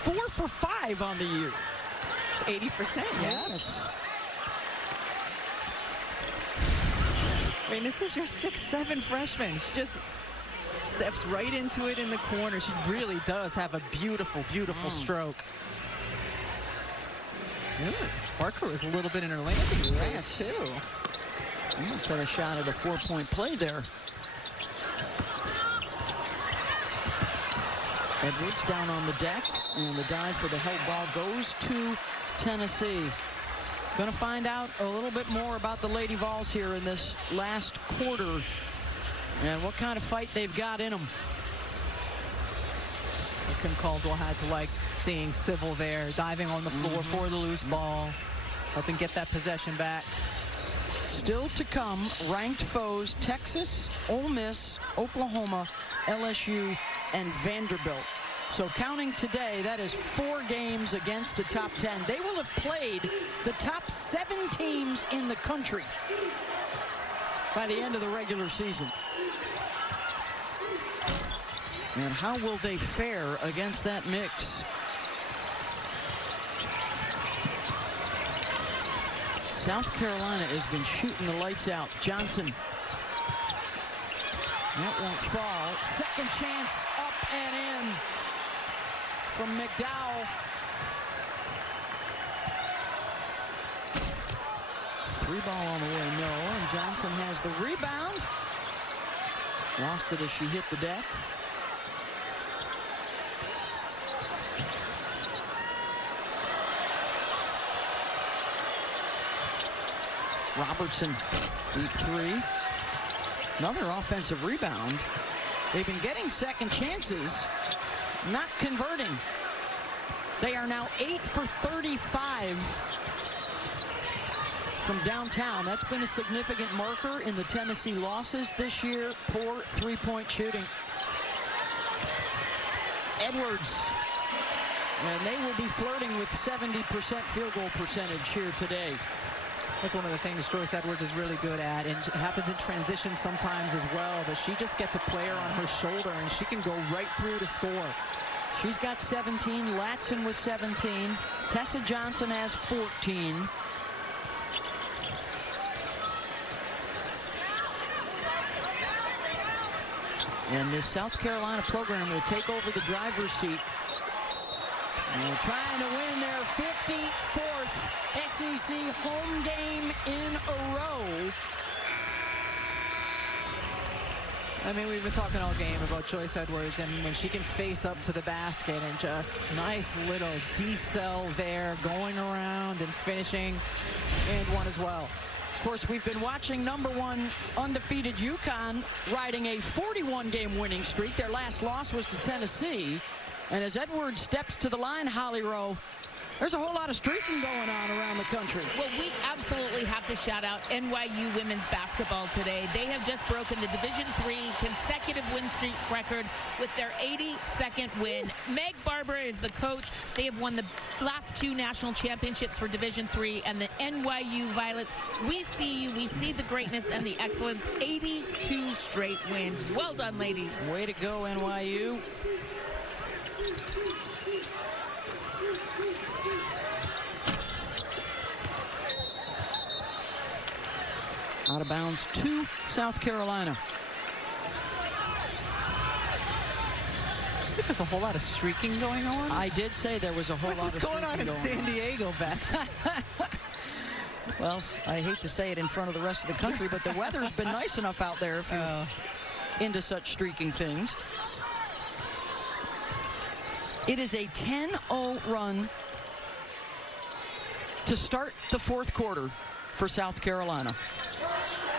4 for 5 on the year. It's 80%, yes. I mean, this is your 6'7" freshman. She just steps right into it in the corner. She really does have a beautiful, beautiful stroke. Good. Barker was a little bit in her landing space, too. Almost had a shot at a 4-point play there. Edwards down on the deck, and the dive for the help ball goes to Tennessee. Going to find out a little bit more about the Lady Vols here in this last quarter and what kind of fight they've got in them. Kim Caldwell had to like seeing Civil there, diving on the floor for the loose ball, helping get that possession back. Still to come, ranked foes Texas, Ole Miss, Oklahoma, LSU, and Vanderbilt. So counting today, that is 4 games against the top 10. They will have played the top 7 teams in the country by the end of the regular season. And how will they fare against that mix? South Carolina has been shooting the lights out. Johnson. That won't fall. Second chance up and in from McDowell. Three ball on the way, no. And Johnson has the rebound. Lost it as she hit the deck. Robertson, deep three. Another offensive rebound. They've been getting second chances, not converting. They are now 8 for 35 from downtown. That's been a significant marker in the Tennessee losses this year. Poor three-point shooting. Edwards. And they will be flirting with 70% field goal percentage here today. That's one of the things Joyce Edwards is really good at, and it happens in transition sometimes as well, but she just gets a player on her shoulder and she can go right through to score. She's got 17. Latson with 17. Tessa Johnson has 14. And this South Carolina program will take over the driver's seat. And they're trying to win their 54th SEC home game in a row. I mean, we've been talking all game about Joyce Edwards, and when she can face up to the basket and just nice little decel there, going around and finishing and one as well. Of course, we've been watching #1 undefeated UConn riding a 41-game winning streak. Their last loss was to Tennessee. And as Edwards steps to the line, Holly Rowe, there's a whole lot of streaking going on around the country. Well, we absolutely have to shout out NYU women's basketball today. They have just broken the Division III consecutive win streak record with their 82nd win. Meg Barber is the coach. They have won the last 2 national championships for Division III, and the NYU Violets, we see you. We see the greatness and the excellence. 82 straight wins. Well done, ladies. Way to go, NYU. Out of bounds to South Carolina. There's a whole lot of streaking going on. I did say there was a whole lot of streaking going on in San Diego, Beth? Well, I hate to say it in front of the rest of the country, but the weather's been nice enough out there if you're into such streaking things. It is a 10-0 run to start the fourth quarter for South Carolina.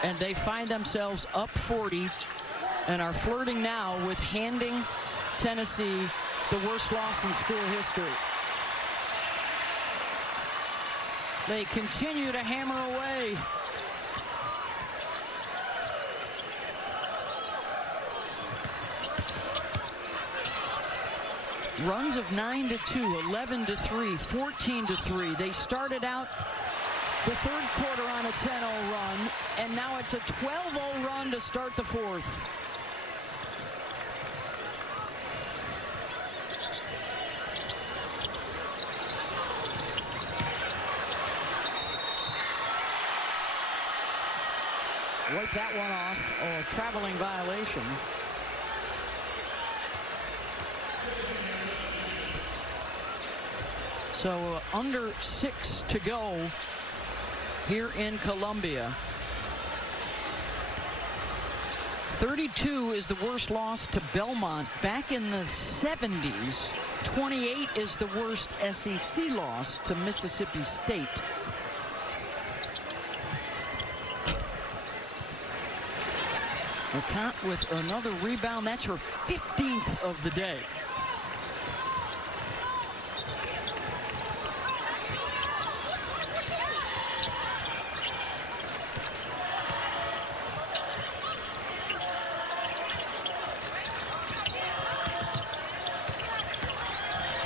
And they find themselves up 40 and are flirting now with handing Tennessee the worst loss in school history. They continue to hammer away. Runs of 9-2, 11-3, 14-3. They started out the third quarter on a 10-0 run, and now it's a 12-0 run to start the fourth. Wipe that one off. Oh, a traveling violation. So under 6 to go here in Columbia. 32 is the worst loss to Belmont back in the 70s. 28 is the worst SEC loss to Mississippi State. McCott with another rebound. That's her 15th of the day.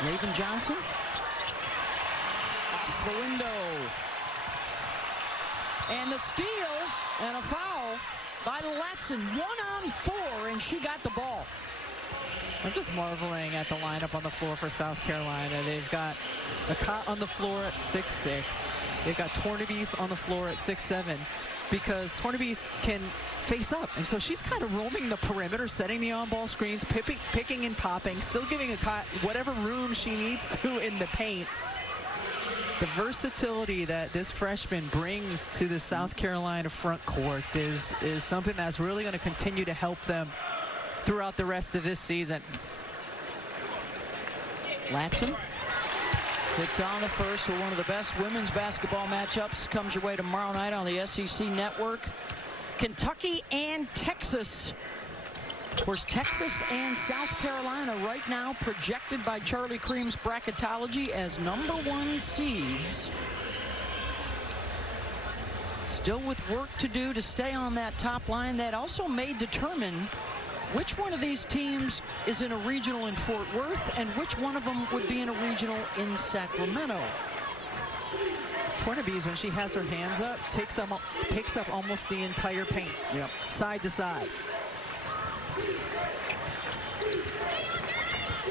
Raven Johnson off the window. And the steal and a foul by Latson. 1-on-4, and she got the ball. I'm just marveling at the lineup on the floor for South Carolina. They've got McCott on the floor at 6'6". They've got Tornabese on the floor at 6'7", because Tornabese can face up, and so she's kind of roaming the perimeter, setting the on-ball screens, picking and popping, still giving McCott whatever room she needs to in the paint. The versatility that this freshman brings to the South Carolina front court is something that's really going to continue to help them throughout the rest of this season. Latson hits on the first. So one of the best women's basketball matchups comes your way tomorrow night on the SEC Network. Kentucky and Texas. Of course, Texas and South Carolina right now projected by Charlie Cream's bracketology as #1 seeds. Still with work to do to stay on that top line. That also may determine which one of these teams is in a regional in Fort Worth and which one of them would be in a regional in Sacramento. Tornabees, when she has her hands up, takes up almost the entire paint. Yep. Side to side.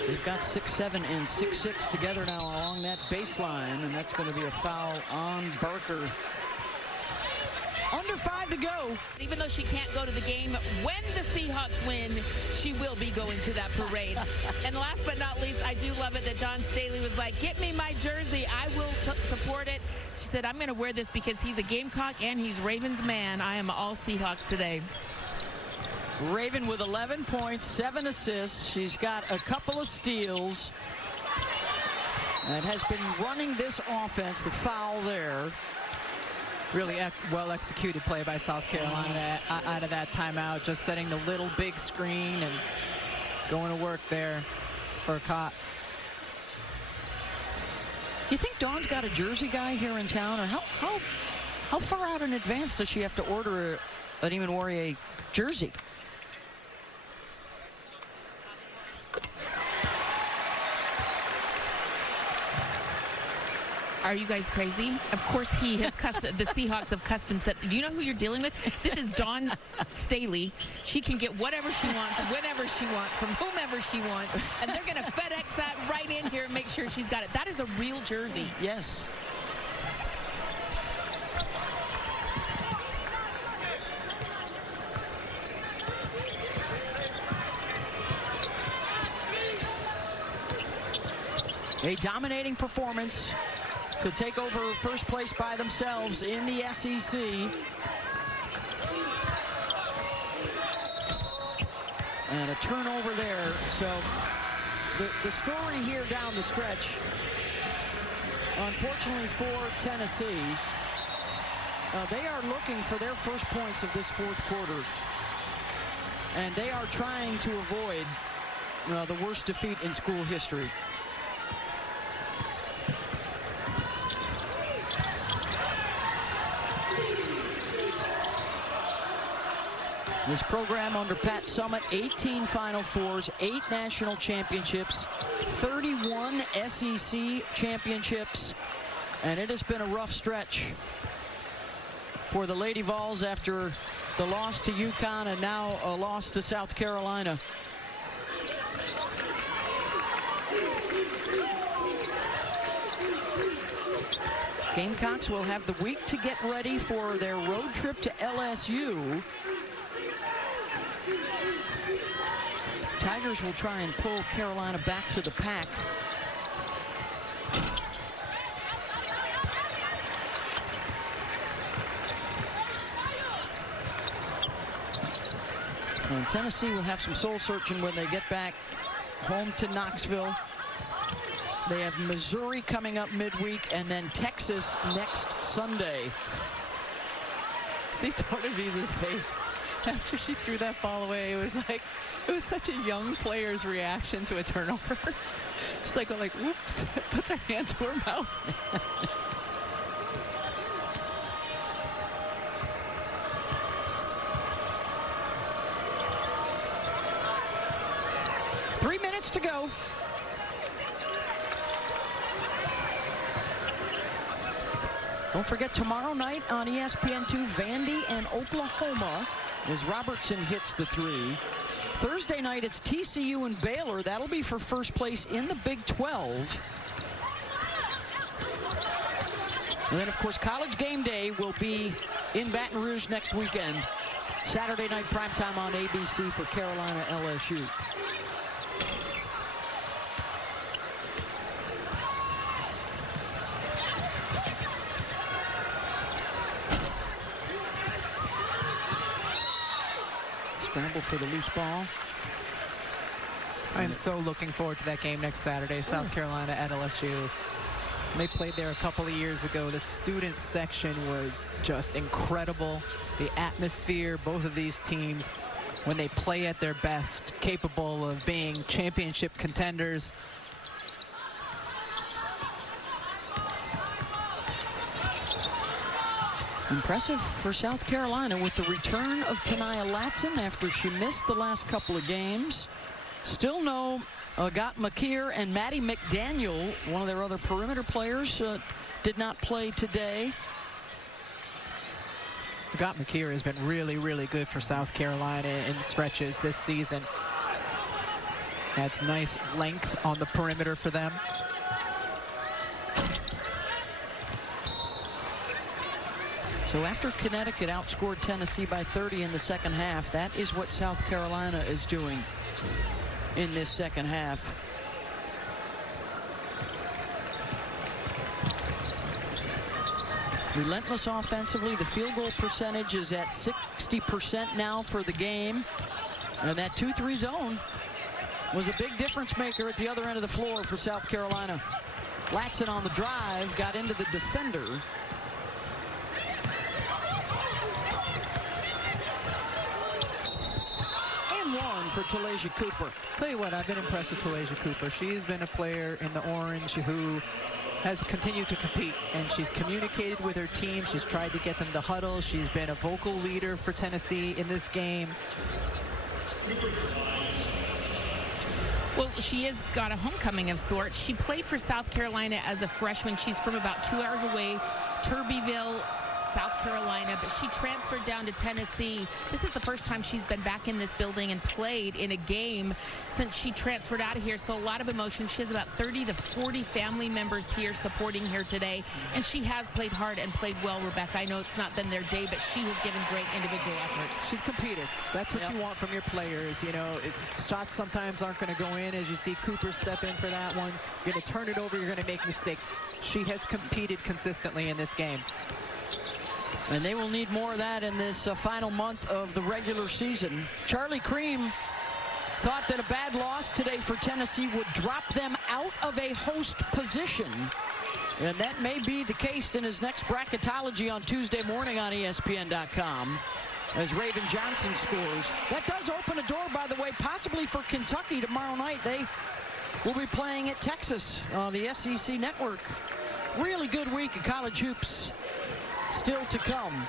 They've got 6'7" and 6'6" together now along that baseline, and that's going to be a foul on Barker. Under 5 to go. Even though she can't go to the game, when the Seahawks win, she will be going to that parade. And last but not least, I do love it that Dawn Staley was like, get me my jersey. I will support it. She said, I'm going to wear this because he's a Gamecock and he's Ravens man. I am all Seahawks today. Raven with 11 points, 7 assists. She's got a couple of steals. And has been running this offense. The foul there. Really well executed play by South Carolina out of that timeout, just setting the little big screen and going to work there for a cop. You think Dawn's got a jersey guy here in town, or how far out in advance does she have to order an Eamon Warrior jersey? Are you guys crazy? Of course he has custom. The Seahawks have custom set. Do you know who you're dealing with? This is Dawn Staley. She can get whatever she wants, whenever she wants, from whomever she wants, and they're going to FedEx that right in here and make sure she's got it. That is a real jersey. Yes. A dominating performance to take over first place by themselves in the SEC. And a turnover there. So the story here down the stretch, unfortunately for Tennessee, they are looking for their first points of this fourth quarter. And they are trying to avoid the worst defeat in school history. This program under Pat Summitt, 18 Final Fours, 8 national championships, 31 SEC championships, and it has been a rough stretch for the Lady Vols after the loss to UConn and now a loss to South Carolina. Gamecocks will have the week to get ready for their road trip to LSU. Tigers will try and pull Carolina back to the pack. And Tennessee will have some soul searching when they get back home to Knoxville. They have Missouri coming up midweek and then Texas next Sunday. See Tornabees' face after she threw that ball away. It was such a young player's reaction to a turnover. She's like whoops, puts her hand to her mouth. Three minutes to go. Don't forget tomorrow night on ESPN2, Vandy and Oklahoma as Robertson hits the three. Thursday night, it's TCU and Baylor. That'll be for first place in the Big 12. And then, of course, College Game Day will be in Baton Rouge next weekend. Saturday night primetime on ABC for Carolina LSU. Scramble for the loose ball. I am so looking forward to that game next Saturday, South Carolina at LSU. They played there a couple of years ago. The student section was just incredible. The atmosphere, both of these teams, when they play at their best, capable of being championship contenders. Impressive for South Carolina with the return of Tania Latson after she missed the last couple of games. Still no Agat Makir and Maddie McDaniel, one of their other perimeter players, did not play today. Agat Makir has been really, really good for South Carolina in stretches this season. That's nice length on the perimeter for them. So after Connecticut outscored Tennessee by 30 in the second half, that is what South Carolina is doing in this second half. Relentless offensively. The field goal percentage is at 60% now for the game. And that 2-3 zone was a big difference maker at the other end of the floor for South Carolina. Latson on the drive, got into the defender. One for Talasia Cooper. Tell you what, I've been impressed with Talasia Cooper. She's been a player in the orange who has continued to compete, and she's communicated with her team. She's tried to get them to huddle. She's been a vocal leader for Tennessee in this game. Well, she has got a homecoming of sorts. She played for South Carolina as a freshman. She's from about 2 hours away, Turbeville, South Carolina, but she transferred down to Tennessee. This is the first time she's been back in this building and played in a game since she transferred out of here, so a lot of emotion. She has about 30 to 40 family members here supporting her today, and she has played hard and played well, Rebecca. I know it's not been their day, but she has given great individual effort. She's competed. That's what you want from your players. You know, shots sometimes aren't going to go in, as you see Cooper step in for that one. You're going to turn it over, you're going to make mistakes. She has competed consistently in this game. And they will need more of that in this final month of the regular season. Charlie Cream thought that a bad loss today for Tennessee would drop them out of a host position. And that may be the case in his next bracketology on Tuesday morning on ESPN.com as Raven Johnson scores. That does open a door, by the way, possibly for Kentucky tomorrow night. They will be playing at Texas on the SEC network. Really good week of college hoops still to come.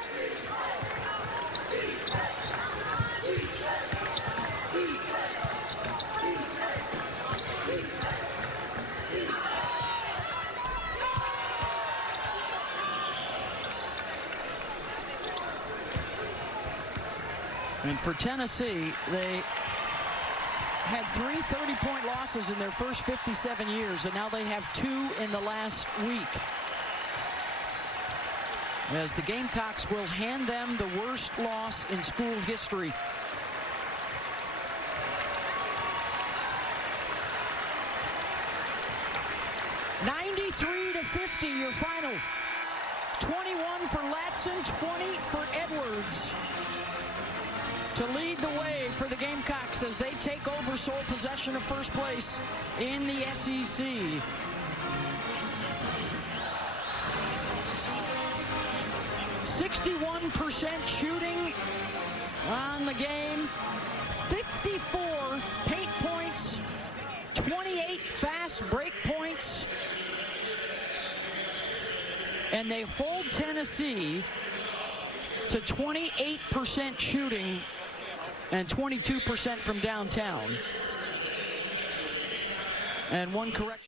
And for Tennessee, they had 3 30-point losses in their first 57 years, and now they have 2 in the last week, as the Gamecocks will hand them the worst loss in school history. $93-50, your final. 21 for Latson, 20 for Edwards to lead the way for the Gamecocks as they take over sole possession of first place in the SEC. %61 shooting on the game, 54 paint points, 28 fast break points, and they hold Tennessee to 28% shooting and 22% from downtown. And one correction.